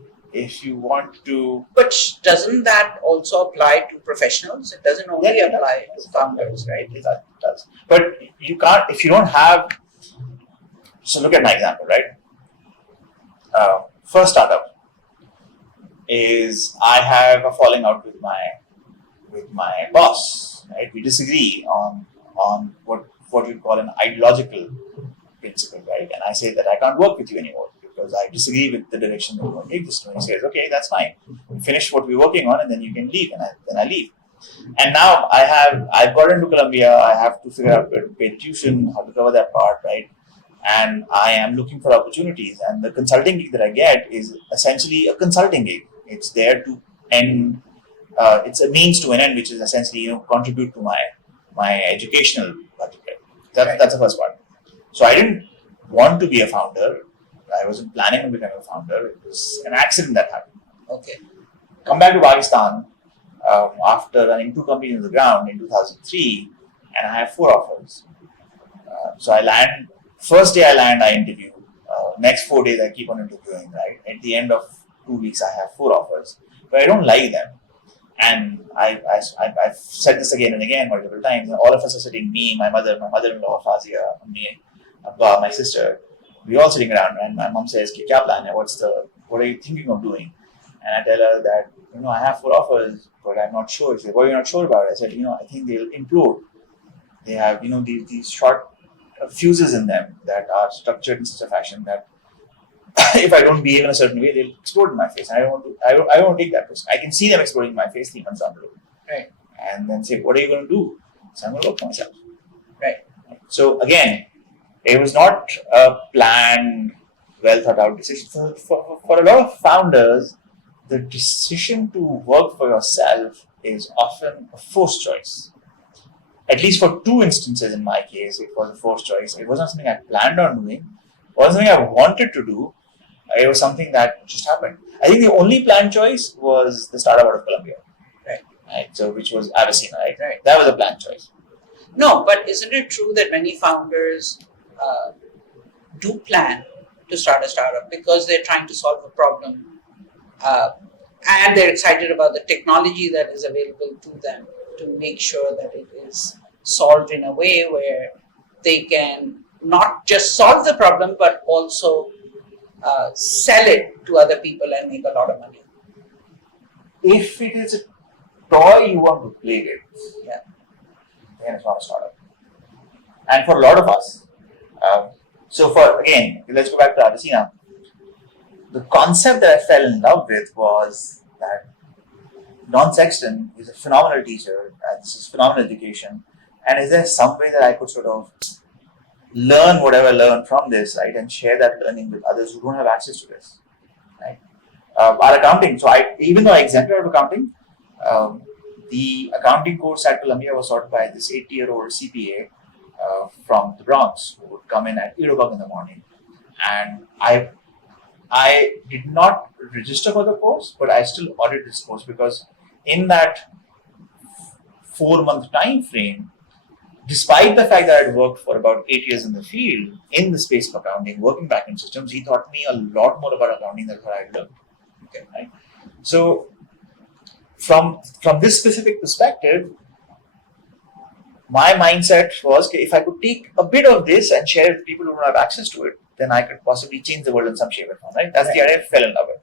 want to, But doesn't that also apply to professionals? It doesn't only apply to founders, right? it does. But you can't if you don't have. So look at my example, right? First startup is I have a falling out with my boss. Right? We disagree on what you call an ideological principle, right? And I say that I can't work with you anymore because I disagree with the direction that you want to take this. And he says, okay, that's fine. We finish what we're working on, and then you can leave. And then I leave. And now I've got into Colombia. I have to figure out where to pay tuition, how to cover that part, right? And I am looking for opportunities. And the consulting gig that I get is essentially a consulting gig. It's there to end. It's a means to an end, which is essentially contribute to my educational budget. Right? That's the first part. So I didn't want to be a founder. I wasn't planning on becoming a founder. It was an accident that happened. Okay. Come back to Pakistan after running 2 companies on the ground in 2003, and I have 4 offers. So I land. First day I land, I interview. Next 4 days I keep on interviewing. Right. At the end of 2 weeks, I have 4 offers, but I don't like them. And I've said this again and again multiple times. And all of us are sitting. Me, my mother-in-law, Fazia, me, Abba, my sister. We all sitting around, and my mom says, "Kya plan hai? What are you thinking of doing?" And I tell her that I have 4 offers, but I'm not sure. She said, "What are you not sure about?" I said, I think they'll implode. They have these short fuses in them that are structured in such a fashion that if I don't behave in a certain way, they'll explode in my face. And I don't want to take that risk. I can see them exploding in my face 3 months down the road. Right. And then say, what are you going to do? So I'm going to work for myself. Right. So again, it was not a planned, well thought out decision. For a lot of founders, the decision to work for yourself is often a forced choice. At least for 2 instances in my case, it was a forced choice. It wasn't something I planned on doing. It wasn't something I wanted to do. It was something that just happened. I think the only planned choice was the startup out of Colombia. Right. So which was Avicina, right? That was a planned choice. No, but isn't it true that many founders do plan to start a startup because they're trying to solve a problem and they're excited about the technology that is available to them to make sure that it is solved in a way where they can not just solve the problem but also sell it to other people and make a lot of money. If it is toy you want to play with, then it's not a startup. And for a lot of us, let's go back to Avicina. The concept that I fell in love with was that Don Sexton is a phenomenal teacher, and this is phenomenal education. And is there some way that I could sort of learn whatever I learned from this, right, and share that learning with others who don't have access to this, right? Our accounting. So even though I exempted out of accounting, the accounting course at Columbia was taught by this 80-year-old CPA from the Bronx who would come in at 8 o'clock in the morning. And I did not register for the course, but I still audited this course because in that 4-month time frame, despite the fact that I had worked for about 8 years in the field, in the space of accounting, working back in systems, he taught me a lot more about accounting than what I had learned. Okay, right? So, from this specific perspective, my mindset was, okay, if I could take a bit of this and share it with people who don't have access to it, then I could possibly change the world in some shape or form, right? That's the idea I fell in love with.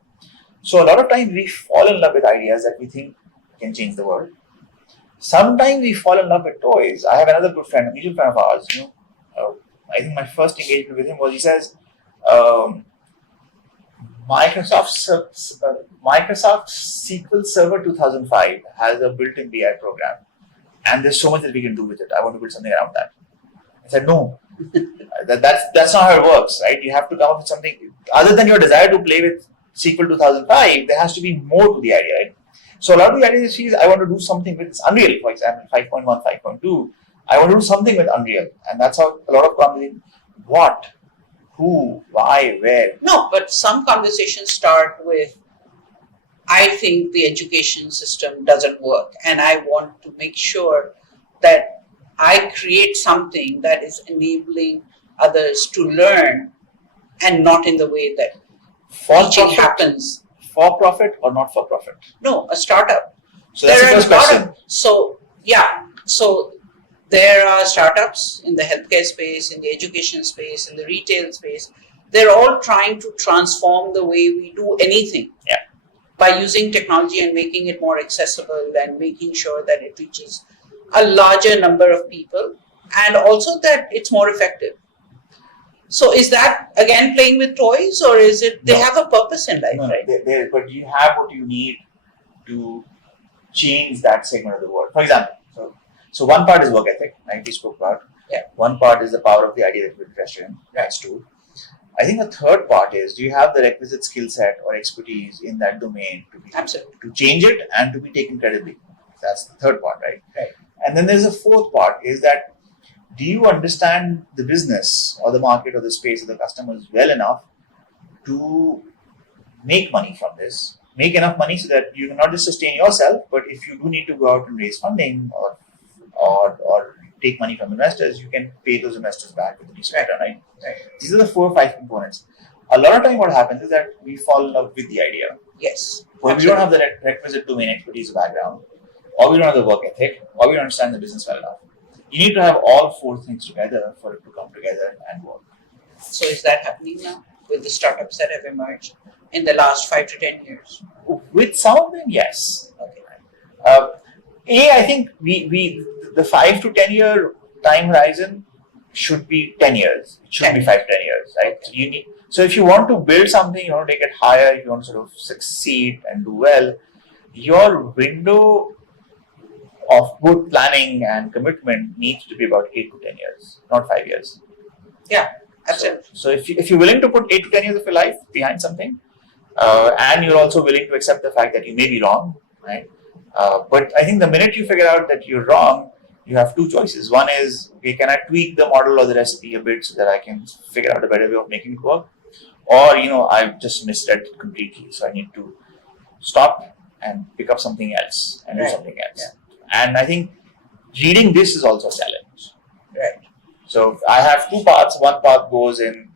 So, a lot of times we fall in love with ideas that we think can change the world. Sometimes we fall in love with toys. I have another good friend, a mutual friend of ours. I think my first engagement with him was, he says, Microsoft SQL Server 2005 has a built-in BI program, and there's so much that we can do with it. I want to build something around that. I said, no, that's not how it works, right? You have to come up with something other than your desire to play with SQL 2005. There has to be more to the idea, right? So a lot of the ideas is, I want to do something with Unreal, for example, 5.1, 5.2. I want to do something with Unreal. And that's how a lot of conversations, what, who, why, where. No, but some conversations start with, I think the education system doesn't work, and I want to make sure that I create something that is enabling others to learn and not in the way that teaching happens. For profit or not for profit? No, a startup. So that's the first question. So there are startups in the healthcare space, in the education space, in the retail space. They're all trying to transform the way we do anything by using technology and making it more accessible and making sure that it reaches a larger number of people and also that it's more effective. So is that again playing with toys, or is it they have a purpose in life, right? But you have what you need to change that segment of the world. For example, so one part is work ethic, right? We spoke about. Yeah. One part is the power of the idea that you're interested in. That's two. I think the third part is, do you have the requisite skill set or expertise in that domain to change it and to be taken credibly? That's the third part, right? Right. And then there's a fourth part, is that do you understand the business or the market or the space of the customers well enough to make money from this? Make enough money so that you can not just sustain yourself, but if you do need to go out and raise funding or take money from investors, you can pay those investors back with a decent return, right? These are the 4 or 5 components. A lot of time what happens is that we fall in love with the idea. Yes. But we don't have the requisite domain expertise or background, or we don't have the work ethic, or we don't understand the business well enough. You need to have all 4 things together for it to come together and work. So is that happening now with the startups that have emerged in the last 5 to 10 years? With some of them, yes. Okay. I think the 5 to 10 year time horizon should be 10 years. It should be 5 to 10 years, right? Okay. So if you want to build something, you want to take it higher, you want to sort of succeed and do well, your window of both planning and commitment needs to be about 8 to 10 years, not 5 years. Yeah, absolutely. So if you're willing to put 8 to 10 years of your life behind something, and you're also willing to accept the fact that you may be wrong, right? But I think the minute you figure out that you're wrong, you have 2 choices. One is, okay, can I tweak the model or the recipe a bit so that I can figure out a better way of making it work? Or, I've just misread it completely, so I need to stop and pick up something else and do something else. Yeah. And I think reading this is also a challenge. Right. So I have 2 paths. One path goes in,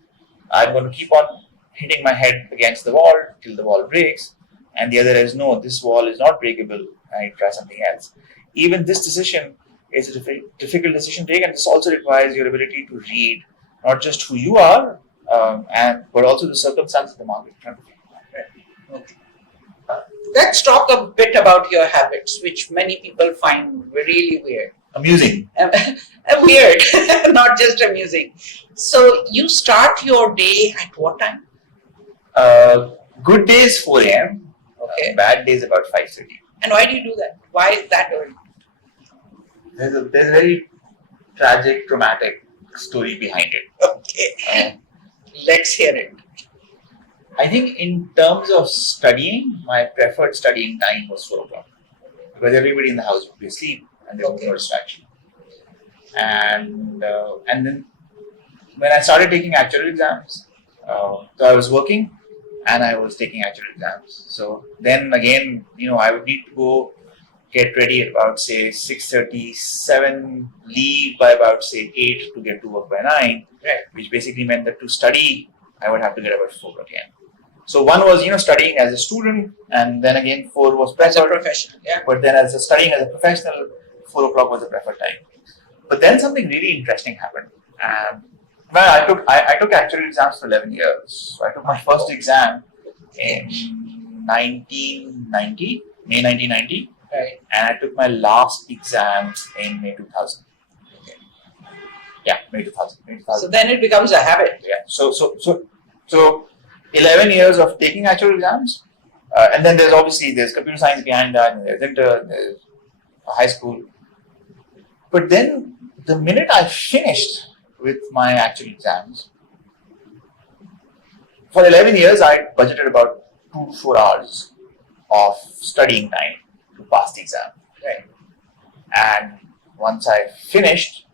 I'm going to keep on hitting my head against the wall till the wall breaks. And the other is, no, this wall is not breakable. I try something else. Even this decision is a difficult decision to take, and this also requires your ability to read not just who you are, but also the circumstances of the market. Okay. let's talk a bit about your habits, which many people find really weird. Amusing. Weird, not just amusing. So you start your day at what time? Good days 4 a.m. Okay. Bad days about 5:30. And why do you do that? Why is that early? There's a very tragic, traumatic story behind it. Okay. Let's hear it. I think in terms of studying, my preferred studying time was 4 o'clock. Because everybody in the house would be asleep and there was no distraction. And then when I started taking actual exams, so I was working and I was taking actual exams. So then again, I would need to go get ready at about say 6:30, 7, leave by about say 8 to get to work by 9, Right. which basically meant that to study, I would have to get up at 4 again. So one was, studying as a student, and then again 4 was As a preferred. professional, yeah. But then studying as a professional, 4 o'clock was the preferred time. But then something really interesting happened. I took actual exams for 11 years. So I took my first exam in 1990, May 1990. Right. And I took my last exam in May 2000. Okay. Yeah, May 2000. So then it becomes a habit. Yeah. So 11 years of taking actual exams, and then there's computer science behind that, and there's intern, there's high school. But then the minute I finished with my actual exams, for 11 years I budgeted about 2 to 4 hours of studying time to pass the exam. Right. And once I finished,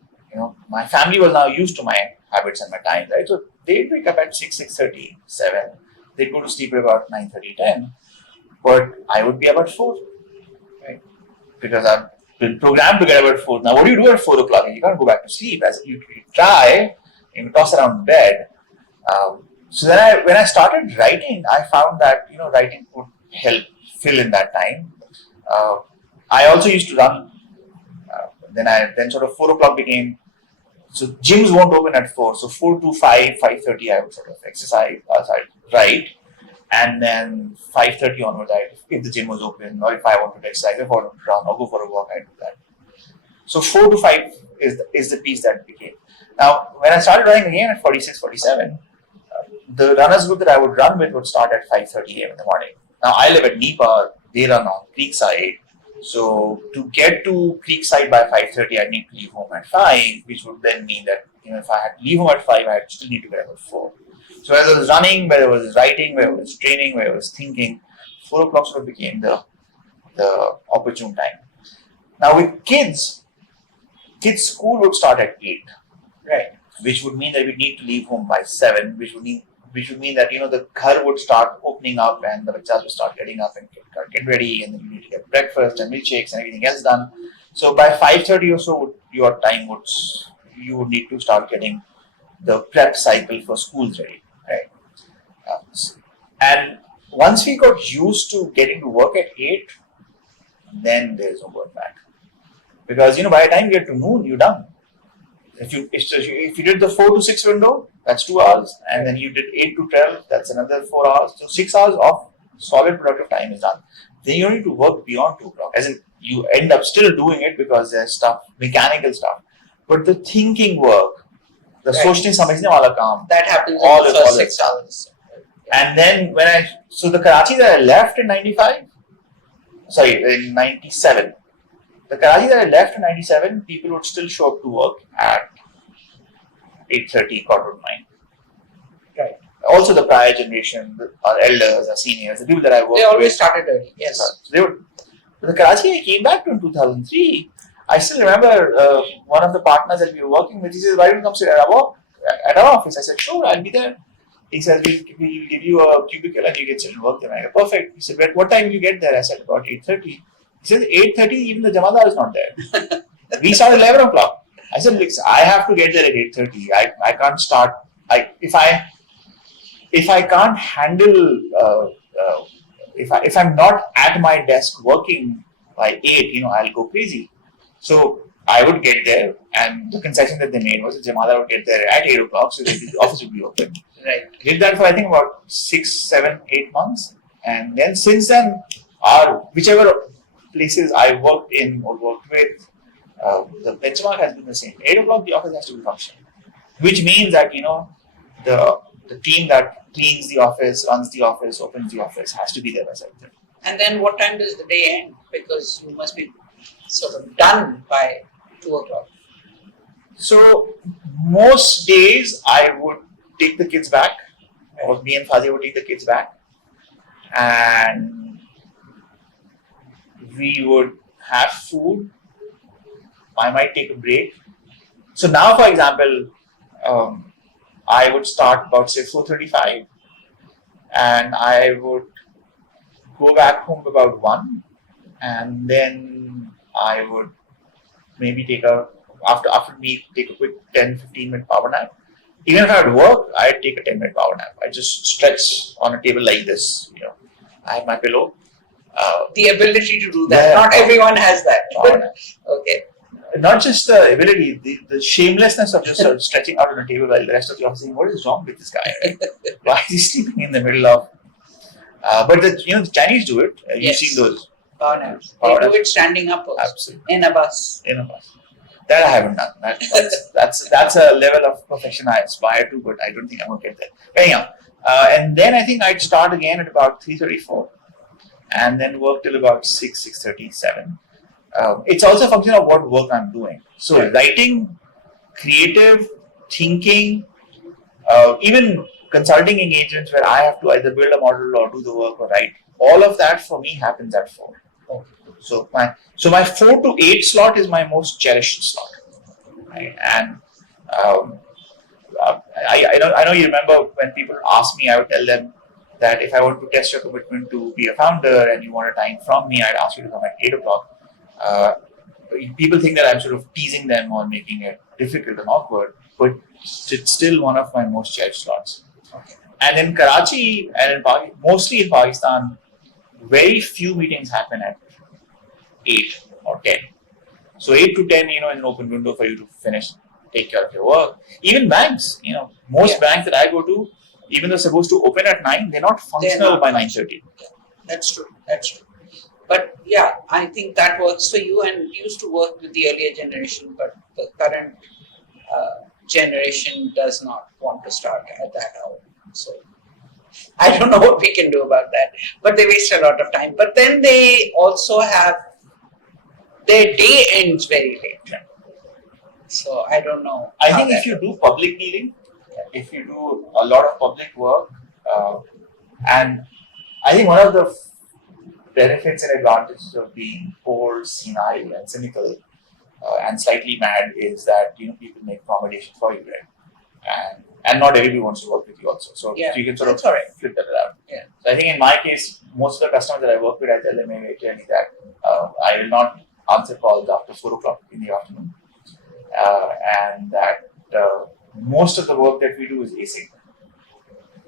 my family was now used to my habits and my time, right? So they'd wake up at 6:30, 7. They'd go to sleep at about 9:30, 10. But I would be up at 4, right? Because I've been programmed to get up at 4. Now, what do you do at 4 o'clock? You can't go back to sleep. As you try, you toss around bed. So then when I started writing, I found that, writing would help fill in that time. I also used to run. Then sort of 4 o'clock became, so gyms won't open at 4. So 4 to 5, 5:30, I would sort of exercise, I'd write. And then 5:30 onwards, if the gym was open, or if I wanted to exercise, if I wanted to run or go for a walk, I'd do that. So 4 to 5 is the piece that became. Now, when I started running again at 46, 47, the runners group that I would run with would start at 5:30 a.m. in the morning. Now, I live at Nepal, they run on Creekside. So to get to Creekside by 5:30, I need to leave home at 5, which would then mean that if I had to leave home at 5, I still need to get up at 4. So as I was running, whether it was writing, whether it was training, whether it was thinking, 4 o'clock sort of became the opportune time. Now with kids school would start at 8, right? Which would mean that we need to leave home by 7, which would mean that the ghar would start opening up and the bachas would start getting up and get ready, and then you need to get breakfast and milkshakes and everything else done. So by 5:30 or so, your time you would need to start getting the prep cycle for schools ready, right? And once we got used to getting to work at 8, then there's no going back. Because by the time you get to noon, you're done. If you did the 4 to 6 window, that's 2 hours, and then you did 8 to 12, that's another 4 hours. So 6 hours of solid productive time is done. Then you need to work beyond 2 o'clock, as in you end up still doing it because there's stuff, mechanical stuff. But the thinking work, the सोचने समझने वाला काम, that happens in the first 6 hours. And then the Karachi that I left in 97, the Karachi that I left in 97, people would still show up to work at 8:30, 9:15. Right. Also the prior generation, our elders, our seniors, the people that I worked with. They always started early, yes. So they would. The Karachi I came back to in 2003, I still remember one of the partners that we were working with, he says, why don't you come sit at our office? I said, sure, I'll be there. He says, we'll give you a cubicle and you can sit and work there. I go, perfect. He said, but what time will you get there? I said, about 8:30. He said, 8:30, even the Jamadar is not there. We start at 11 o'clock. I said, look, I have to get there at 8:30. I can't start. If I can't handle, if I'm not at my desk working by 8, I'll go crazy. So I would get there, and the concession that they made was that Jamadar would get there at 8 o'clock, so the office would be open. Right. Did that for I think about 6, 7, 8 months, and then since then whichever places I worked in or worked with, the benchmark has been the same. 8 o'clock, the office has to be functioning, which means that the team that cleans the office, runs the office, opens the office has to be there by 7:30. And then what time does the day end? Because you must be sort of done by 2 o'clock. So most days I would take the kids back, or me and Fazia would take the kids back, and we would have food. I might take a break. So now, for example, I would start about say 4:35, and I would go back home about 1, and then I would maybe take a quick 10-15 minute power nap. Even if I had work, I'd take a 10-minute power nap. I just stretch on a table like this. I have my pillow. The ability to do that. Not everyone has that. Power nap. Okay. Not just the ability, the shamelessness of just stretching out on a table while the rest of the office saying, "What is wrong with this guy? Right? Why is he sleeping in the middle of?" But the Chinese do it. You've seen those power naps. They do it standing up also. Absolutely. In a bus. That I haven't done. That's a level of perfection I aspire to, but I don't think I'm going to get there. Anyhow, and then I think I'd start again at about 3:34, and then work till about 6:30, 7. It's also a function of what work I'm doing. So writing, creative, thinking, even consulting engagements where I have to either build a model or do the work or write, all of that for me happens at 4. So my 4 to 8 slot is my most cherished slot, right? And I know you remember when people ask me, I would tell them that if I want to test your commitment to be a founder and you want a time from me, I'd ask you to come at 8 o'clock. People think that I'm sort of teasing them or making it difficult and awkward, but it's still one of my most cherished slots. Okay. And in Karachi and mostly in Pakistan, very few meetings happen at 8 or 10. So 8 to 10, is an open window for you to finish, take care of your work. Even banks, most banks that I go to, even though they're supposed to open at 9, they're not functional by 9:30. That's true. But yeah, I think that works for you, and you used to work with the earlier generation, but the current generation does not want to start at that hour. So I don't know what we can do about that, but they waste a lot of time. But then they also have their day ends very late. So I don't know. I think if you do public dealing, if you do a lot of public work, and I think one of the benefits and advantages of being cold, senile, and cynical, and slightly mad is that people make accommodation for you, right? And not everybody wants to work with you also. So you can sort of flip that around. Yeah. So I think in my case, most of the customers that I work with, I tell them very clearly that I will not answer calls after 4 o'clock in the afternoon, and that most of the work that we do is async.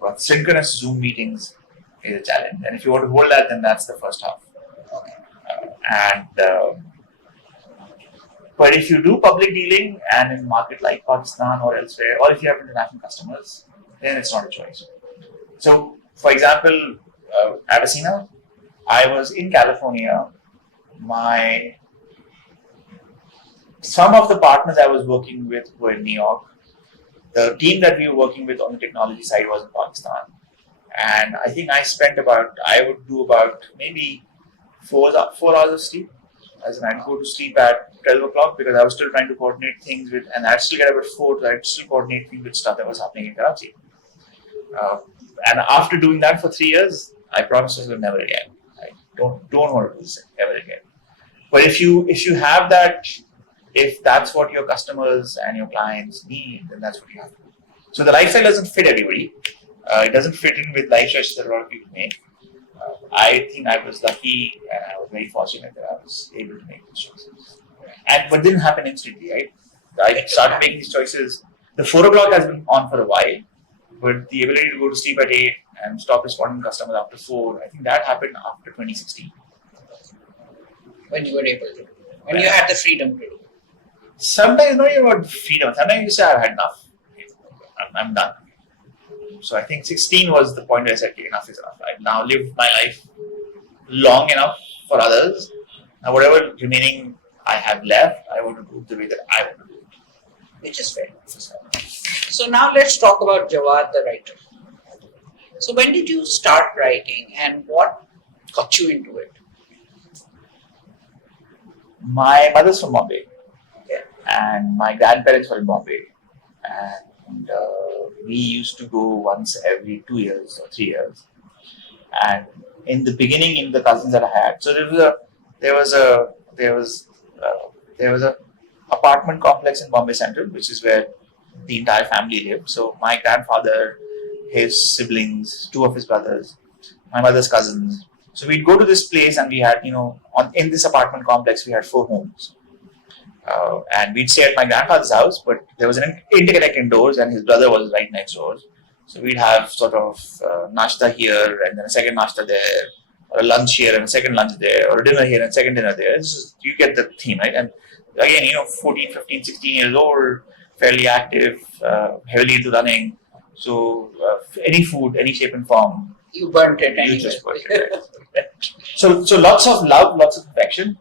But synchronous Zoom meetings is a challenge, and if you want to hold that, then that's the first half. But if you do public dealing and in a market like Pakistan or elsewhere, or if you have international customers, then it's not a choice. So, for example, Avicenna, I was in California. Some of the partners I was working with were in New York. The team that we were working with on the technology side was in Pakistan. And I think I would do about maybe 4 hours of sleep. As in, I'd go to sleep at 12 o'clock because I was still trying to coordinate things with, and I'd still get up at 4, so I'd still coordinate things with stuff that was happening in Karachi. And after doing that for 3 years, I promised myself never again. I don't want to do this ever again. But if you have that, if that's what your customers and your clients need, then that's what you have to do. So the lifestyle doesn't fit everybody. It doesn't fit in with life choices that a lot of people make. I think I was lucky and I was very fortunate that I was able to make these choices. But it didn't happen instantly, right? I started making these choices. The 4 o'clock has been on for a while, but the ability to go to sleep at 8 and stop responding to customers after 4, I think that happened after 2016. When you were able to. When you had the freedom to do. Sometimes it's not even about freedom. Sometimes you say, I've had enough. I'm done. So I think 16 was the point where I said, okay, enough is enough. I've now lived my life long enough for others. Now, whatever remaining I have left, I want to do the way that I want to do it. Which is fair. So now let's talk about Jawwad the writer. So when did you start writing and what got you into it? My mother's from Bombay, Okay. and my grandparents were in Bombay, and we used to go once every 2 years or 3 years. And in the beginning, in the cousins that I had, so there was a apartment complex in Bombay Central, which is where the entire family lived. So my grandfather, his siblings, 2 of his brothers, my mother's cousins. So we'd go to this place, and we had, in this apartment complex, we had 4 homes. And we'd stay at my grandfather's house, but there was an interconnecting doors, and his brother was right next door. So we'd have sort of nashta here, and then a second nashta there, or a lunch here, and a second lunch there, or a dinner here, and a second dinner there. You get the theme, right? And again, 14, 15, 16 years old, fairly active, heavily into running. So any food, any shape and form, You burnt it anyway. you just burnt it. Right? So lots of love, lots of affection,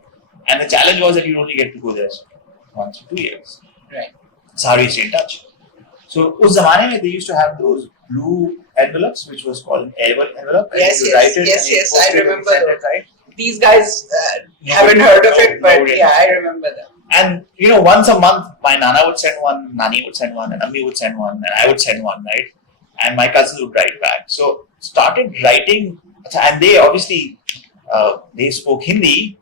and the challenge was that you only get to go there once or 2 years. Right. So how do you stay in touch? So उस ज़माने में they used to have those blue envelopes, which was called an airwell envelope. And Yes, you yes, write it yes, and you yes, post I it and remember send those. it, right? These guys No, haven't heard of no, it, but nobody yeah, knows. I remember them. And once a month, my nana would send one, nani would send one, and ammi would send one, and I would send one, right? And my cousins would write back. So started writing, and they obviously they spoke Hindi,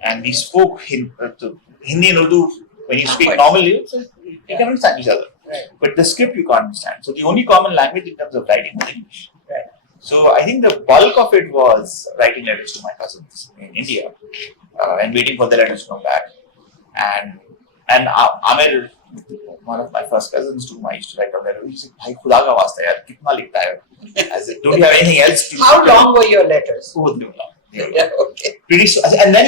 and we spoke Hindi and Urdu. When you speak normally, so you can understand each other. Right. But the script you can't understand. So the only common language in terms of writing was English. Right. So I think the bulk of it was writing letters to my cousins in India and waiting for the letters to come back. And Amir, one of my first cousins to whom I used to write a letter, he said, "Bhai, khuda ka wasta yaar, kitna likhta hai?" I said, "Don't you have anything else to?" How long were your letters? Oh, they were long. Yeah, okay. Pretty so, and then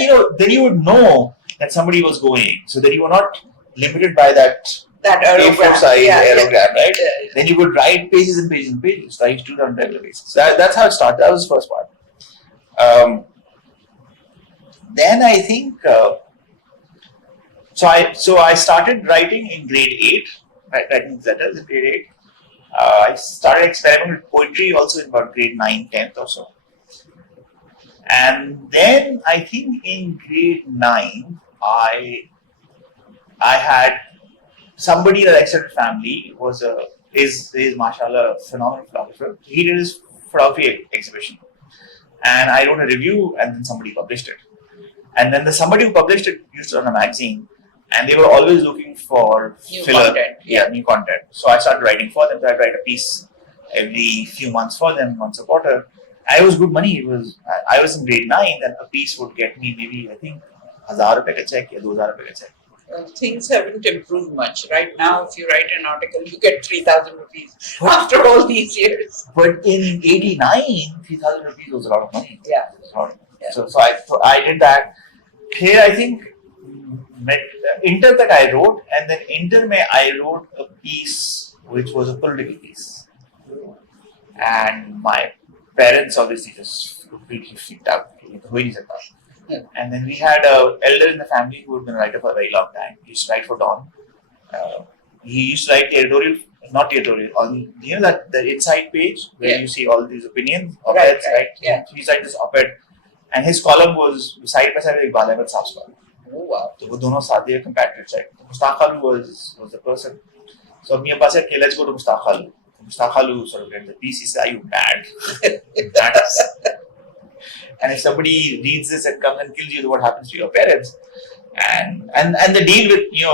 you would know that somebody was going, so that you were not limited by that That A4 aerogram. size aerogram, right? Yeah. Then you would write pages and pages and pages. So I used to do that on a regular basis. That's how it started. That was the first part. Then I think so I started writing in grade 8, writing letters in grade 8. I started experimenting with poetry also in about grade 9, 10th or so. And then I think in grade 9, I had somebody in the extended family is mashallah a phenomenal photographer. He did his photography exhibition, and I wrote a review, and then somebody published it. And then the somebody who published it used to run a magazine, and they were always looking for New filler, content. new content. So I started writing for them. So I'd write a piece every few months for them, once a quarter. And it was good money. I was in grade 9, and a piece would get me maybe I think 1,000 rupees ka check or 2,000 rupees ka check. Things haven't improved much. Right now, if you write an article, you get 3,000 rupees after all these years. But in 89, 3,000 rupees was a lot of money. Yeah. Yeah. So I did that. Here I think inter that I wrote, and then inter mein I wrote a piece which was a political piece, and my parents obviously just completely freaked out. And then we had an elder in the family who had been a writer for a very long time. He used to write for Dawn. He used to write the editorial, not the editorial, on that the inside page where you see all these opinions, op-eds, right? Yeah. He used to write this op-ed, and his column was side by side with Balabat Saab's column. Oh wow. So वो दोनों साथ they were competitors, right? Mustaq Khalu was the person. So me Abba said, "Okay, let's go to Mustaq Khalu." Mustaq Khalu sort of read the piece. He said, "Are you mad?" And if somebody reads this and comes and kills you, what happens to your parents? And the deal with it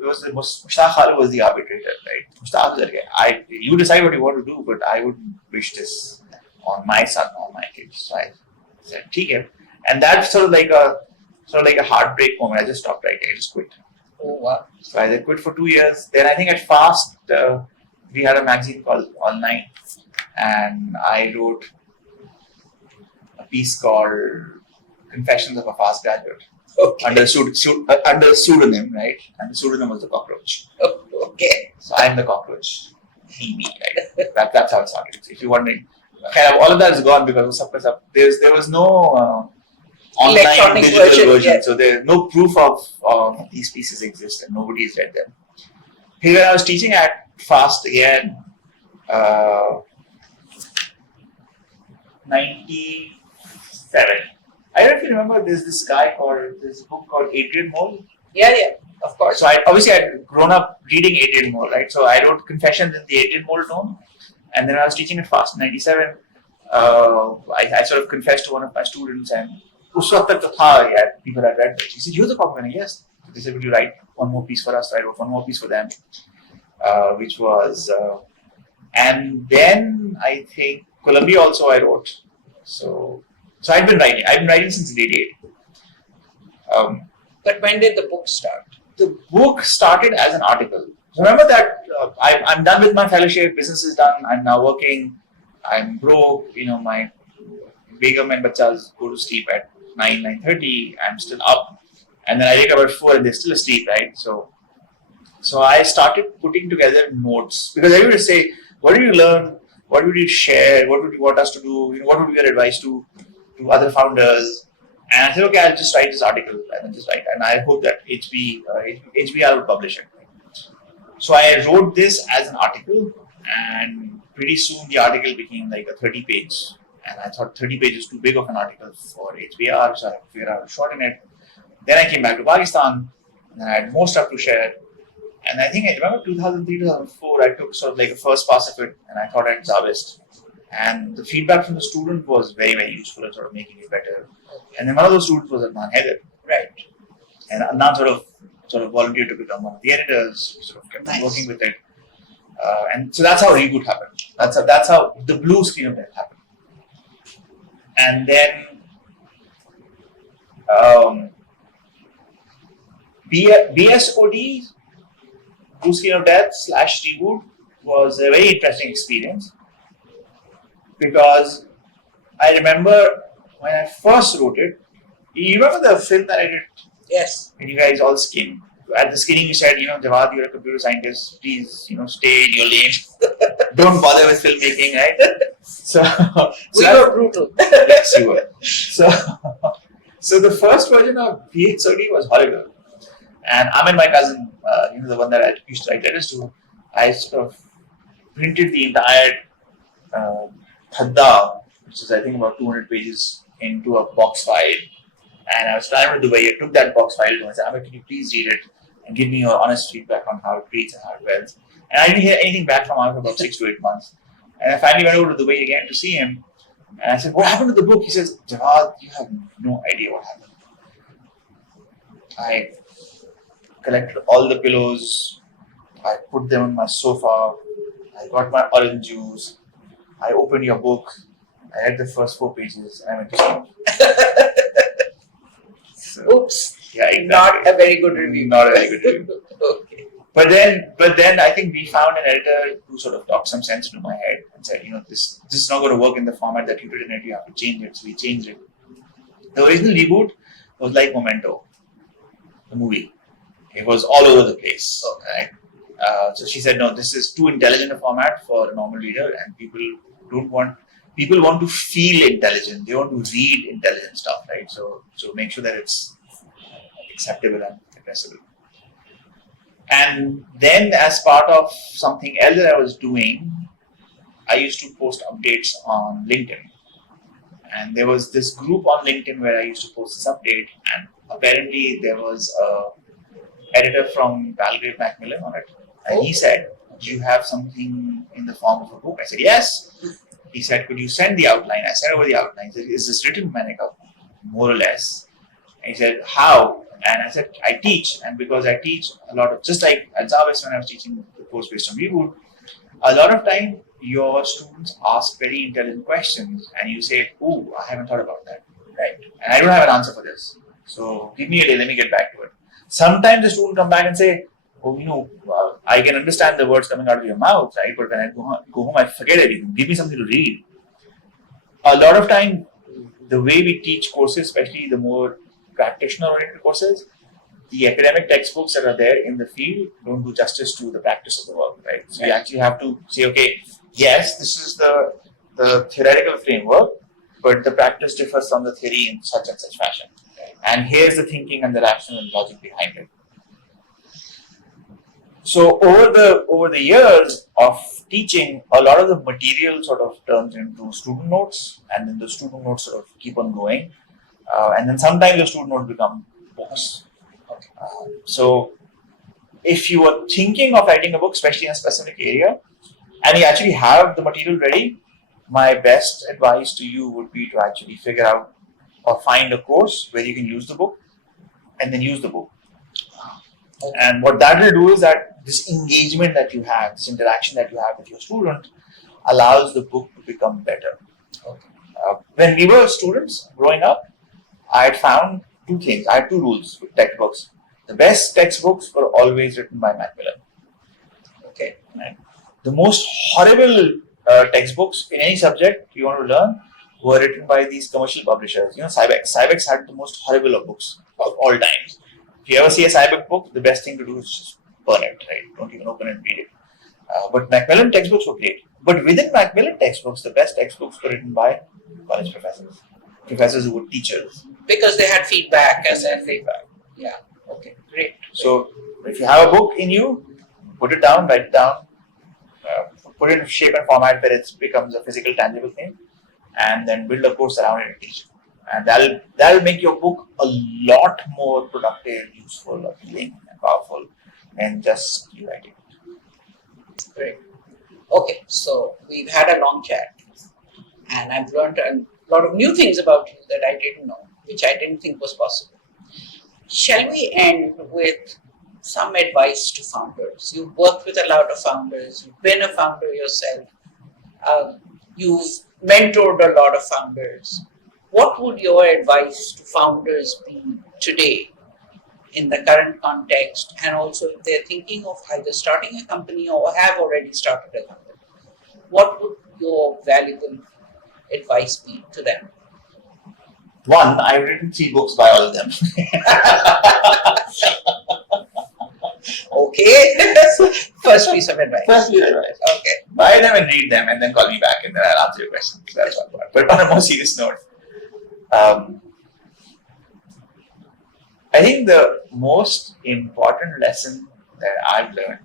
was Mustaq Khalu was the arbitrator, right? Mustaq was like, you decide what you want to do, but I wouldn't wish this on my son or my kids. So I said, "Okay." And that's sort of like a heartbreak moment. I just stopped writing. I just quit. Oh wow. So I quit for 2 years. Then I think at Fast we had a magazine called Online, and I wrote a piece called Confessions of a Fast Graduate. Okay. Under a pseudonym, right? And the pseudonym was the cockroach. Okay. So I'm the cockroach. Me, right? That's how it started. So if you're wondering, kind of all of that is gone because of Sabka Sab. There was no online Electronic digital version. yeah. So there's no proof of these pieces exist and nobody's read them. Here when I was teaching at Fast again, 97. I don't know if you remember, there's this book called Adrian Mole. Yeah, of course. So I'd grown up reading Adrian Mole, right? So I wrote Confessions in the Adrian Mole tone. And then I was teaching at Fast in 97. I sort of confessed to one of my students and people had read it. He said, "You're the copy winner." Yes. They said, "Will you write one more piece for us?" So I wrote one more piece for them, which was, and then I think Columbia also I wrote. So I've been writing since grade 8. But when did the book start? The book started as an article. Remember that I'm done with my fellowship, business is done, I'm now working, I'm broke, my Begum and Bachas go to sleep at 9:30, I'm still up, and then I wake up at 4 and they're still asleep, right? So I started putting together notes, because everybody would say, what did you learn? What would you share? What would you want us to do? What would be your advice to other founders? And I said, okay, I'll just write this article and I hope that HBR will publish it. So I wrote this as an article, and pretty soon the article became like a 30-page. And I thought 30 pages is too big of an article for HBR, so I had to figure out to shorten it. Then I came back to Pakistan, and then I had more stuff to share. And I remember 2003, 2004, I took sort of like a first pass of it, and I thought I'd Zavist. And the feedback from the student was very, very useful in sort of making it better. And then one of those students was Adnan Haider. Right. And Adnan sort of volunteered to become one of the editors. We sort of kept working with it. And so that's how Reboot happened. That's how the blue screen of death happened. And then BSOD, Blue Screen of Death / Reboot, was a very interesting experience, because I remember when I first wrote it, you remember the film that I did? Yes. And you guys all skin. At the skinning you said, Jawwad, you're a computer scientist, please, stay in your lane. Don't bother with filmmaking, right? So we were brutal. Yes, you were. So the first version of BSOD was horrible. And Amin, my cousin, the one that I used to write letters to, I sort of printed the entire Thadda, which is I think about 200 pages, into a box file. And I was flying to Dubai. I took that box file to him and said, "Amit, can you please read it and give me your honest feedback on how it reads and how it reads?" And I didn't hear anything back from him for about 6 to 8 months. And I finally went over to Dubai again to see him. And I said, "What happened to the book?" He says, "Jawwad, you have no idea what happened. I collected all the pillows. I put them on my sofa. I got my orange juice. I opened your book. I read the first 4 pages and I went to sleep." So, oops. Yeah, exactly. Not a very good review. Not a very good review. Okay. But then I think we found an editor who sort of talked some sense into my head and said, this is not going to work in the format that you did in it. You have to change it. So we changed it. The original Reboot was like Memento, the movie. It was all over the place. Right? So she said, no, this is too intelligent a format for a normal reader, and people want to feel intelligent. They want to read intelligent stuff, right? So make sure that it's acceptable and addressable. And then, as part of something else that I was doing, I used to post updates on LinkedIn. And there was this group on LinkedIn where I used to post this update, and apparently there was an editor from Belgrade Macmillan on it. And he said, "Do you have something in the form of a book?" I said, "Yes." He said, "Could you send the outline?" I sent over the outline. He said, "Is this written?" Manika? More or less. And he said, "How?" And I said, "I teach." And because I teach a lot of, just like at Zavist when I was teaching the course based on Reboot, a lot of time your students ask very intelligent questions and you say, "Oh, I haven't thought about that." Right? And I don't have an answer for this. So give me a day, let me get back to it. Sometimes the student come back and say, "Oh, I can understand the words coming out of your mouth, right? But when I go home, I forget everything. Give me something to read." A lot of time, the way we teach courses, especially the more practitioner-oriented courses, the academic textbooks that are there in the field don't do justice to the practice of the work, right? So you actually have to say, okay, yes, this is the the theoretical framework, but the practice differs from the theory in such and such fashion. And here's the thinking and the rationale and logic behind it. So over the years of teaching, a lot of the material sort of turns into student notes, and then the student notes sort of keep on going, and then sometimes the student notes become books. So if you are thinking of writing a book, especially in a specific area, and you actually have the material ready, my best advice to you would be to actually figure out or find a course where you can use the book and then use the book. And what that will do is that this engagement that you have, this interaction that you have with your student allows the book to become better. When we were students growing up, I had found two things. I had two rules with textbooks. The best textbooks were always written by Macmillan. Okay. Right? The most horrible textbooks in any subject you want to learn were written by these commercial publishers. Cybex. Cybex had the most horrible of books of all times. If you ever see a Cybex book, the best thing to do is just burn it, right? Don't even open it and read it. But Macmillan textbooks were great. But within Macmillan textbooks, the best textbooks were written by college professors who were teachers. Because they had feedback and then feedback. Yeah. Okay. Great. So if you have a book in you, put it down, write it down, put it in shape and format where it becomes a physical, tangible thing, and then build a course around it and teach it. And that'll make your book a lot more productive, useful, appealing, and powerful than just you writing it. Great. Okay, so we've had a long chat, and I've learned a lot of new things about you that I didn't know, which I didn't think was possible. Shall we end with some advice to founders? You've worked with a lot of founders, you've been a founder yourself, you've mentored a lot of founders. What would your advice to founders be today in the current context, and also if they're thinking of either starting a company or have already started a company? What would your valuable advice be to them? One, I've written 3 books by all of them. Okay. First piece of advice. Okay. Buy them and read them, and then call me back, and then I'll answer your questions. That's one part. But on a more serious note, I think the most important lesson that I've learned,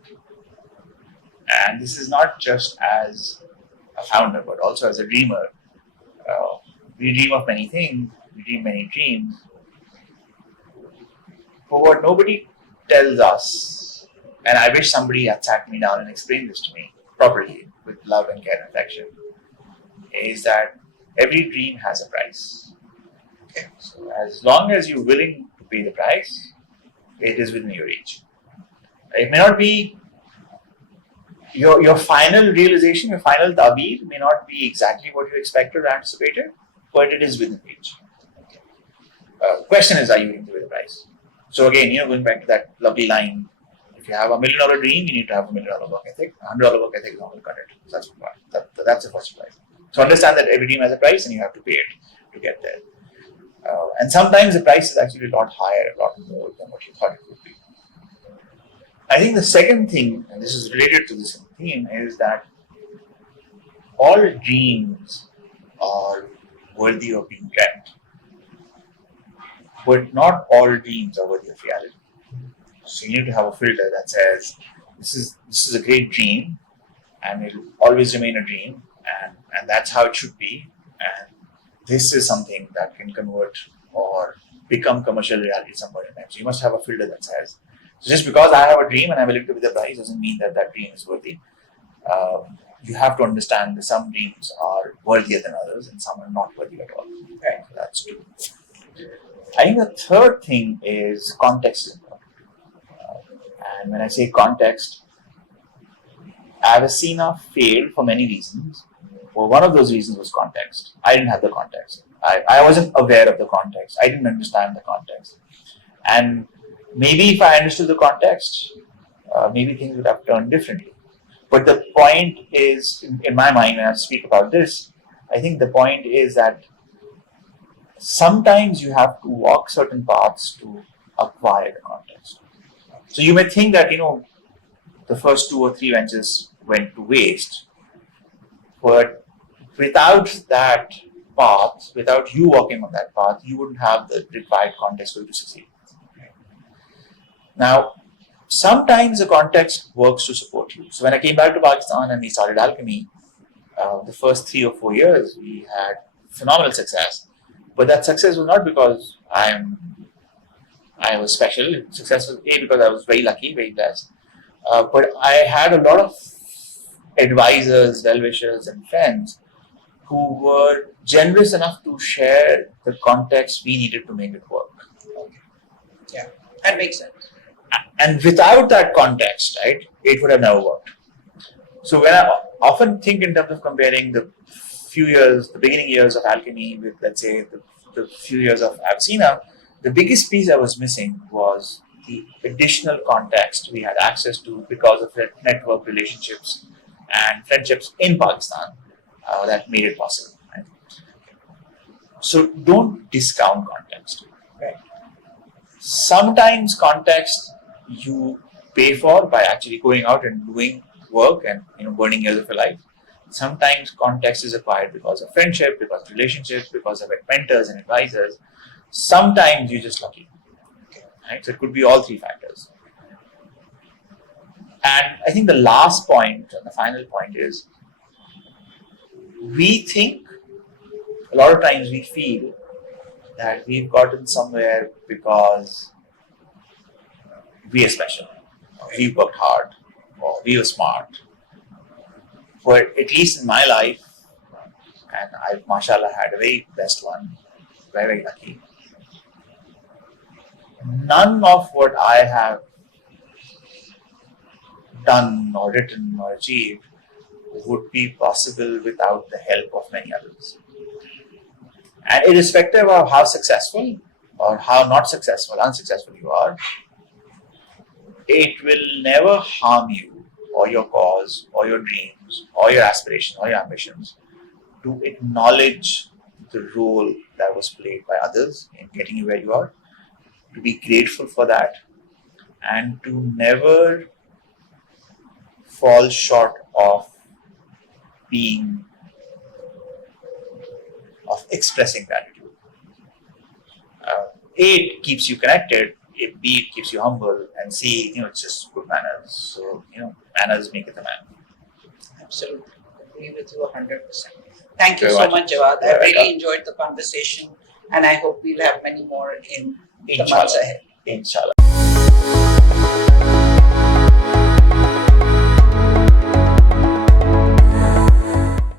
and this is not just as a founder, but also as a dreamer, we dream of many things, we dream many dreams, but what nobody tells us, and I wish somebody had sat me down and explained this to me properly with love and care and affection, is that every dream has a price. Okay. So as long as you're willing to pay the price, it is within your reach. It may not be your final realization, your final ta'bir may not be exactly what you expected or anticipated, but it is within reach. Okay. Question is, are you willing to pay the price? So again, going back to that lovely line, if you have $1 million dream, you need to have $1 million work ethic. $100 work ethic is not going to cut it. That's the first price. So understand that every dream has a price and you have to pay it to get there. And sometimes the price is actually a lot higher, a lot more than what you thought it would be. I think the second thing, and this is related to this theme, is that all dreams are worthy of being dreamt, but not all dreams are worthy of reality. So you need to have a filter that says, this is a great dream, and it will always remain a dream, and that's how it should be, and this is something that can convert or become commercial reality at some point in time. So you must have a filter that says, so just because I have a dream and I'm willing to pay the price doesn't mean that dream is worthy. You have to understand that some dreams are worthier than others and some are not worthy at all. Right? So that's true. I think the third thing is context is important. And when I say context, Avicena failed for many reasons. Well, one of those reasons was context. I didn't have the context. I wasn't aware of the context. I didn't understand the context. And maybe if I understood the context, maybe things would have turned differently. But the point is, in my mind, when I speak about this, I think the point is that sometimes you have to walk certain paths to acquire the context. So you may think that, the first 2 or 3 ventures went to waste, but without that path, without you walking on that path, you wouldn't have the required context for you to succeed. Now, sometimes the context works to support you. So when I came back to Pakistan and we started Alchemy, the first 3 or 4 years we had phenomenal success. But that success was not because I was special. Success was because I was very lucky, very blessed. But I had a lot of advisors, well-wishers, and friends who were generous enough to share the context we needed to make it work. Yeah, that makes sense. And without that context, right, it would have never worked. So when I often think in terms of comparing the beginning years of Alchemy with, let's say, the few years of Avicenna, the biggest piece I was missing was the additional context we had access to because of network relationships and friendships in Pakistan that made it possible. Right? So don't discount context. Right? Sometimes context you pay for by actually going out and doing work and burning years of your life. Sometimes context is acquired because of friendship, because of relationships, because of mentors and advisors. Sometimes you're just lucky. Right? So it could be all 3 factors. And I think the last point and the final point is we think a lot of times we feel that we've gotten somewhere because we are special, or we worked hard, or we were smart. But at least in my life, and I've mashallah had a very blessed one, very, very lucky. None of what I have done or written or achieved would be possible without the help of many others. And irrespective of how successful or how not successful, unsuccessful you are, it will never harm you or your cause or your dreams or your aspirations or your ambitions to acknowledge the role that was played by others in getting you where you are, to be grateful for that, and to never fall short of expressing gratitude. A, it keeps you connected. B, it keeps you humble, and C, it's just good manners. So, manners make it a man. Absolutely. Agree with you 100%. Thank you Very so much. much, Jawwad. I You're really welcome. enjoyed the conversation, and I hope we'll have many more in the Inshallah. months ahead. Inshallah.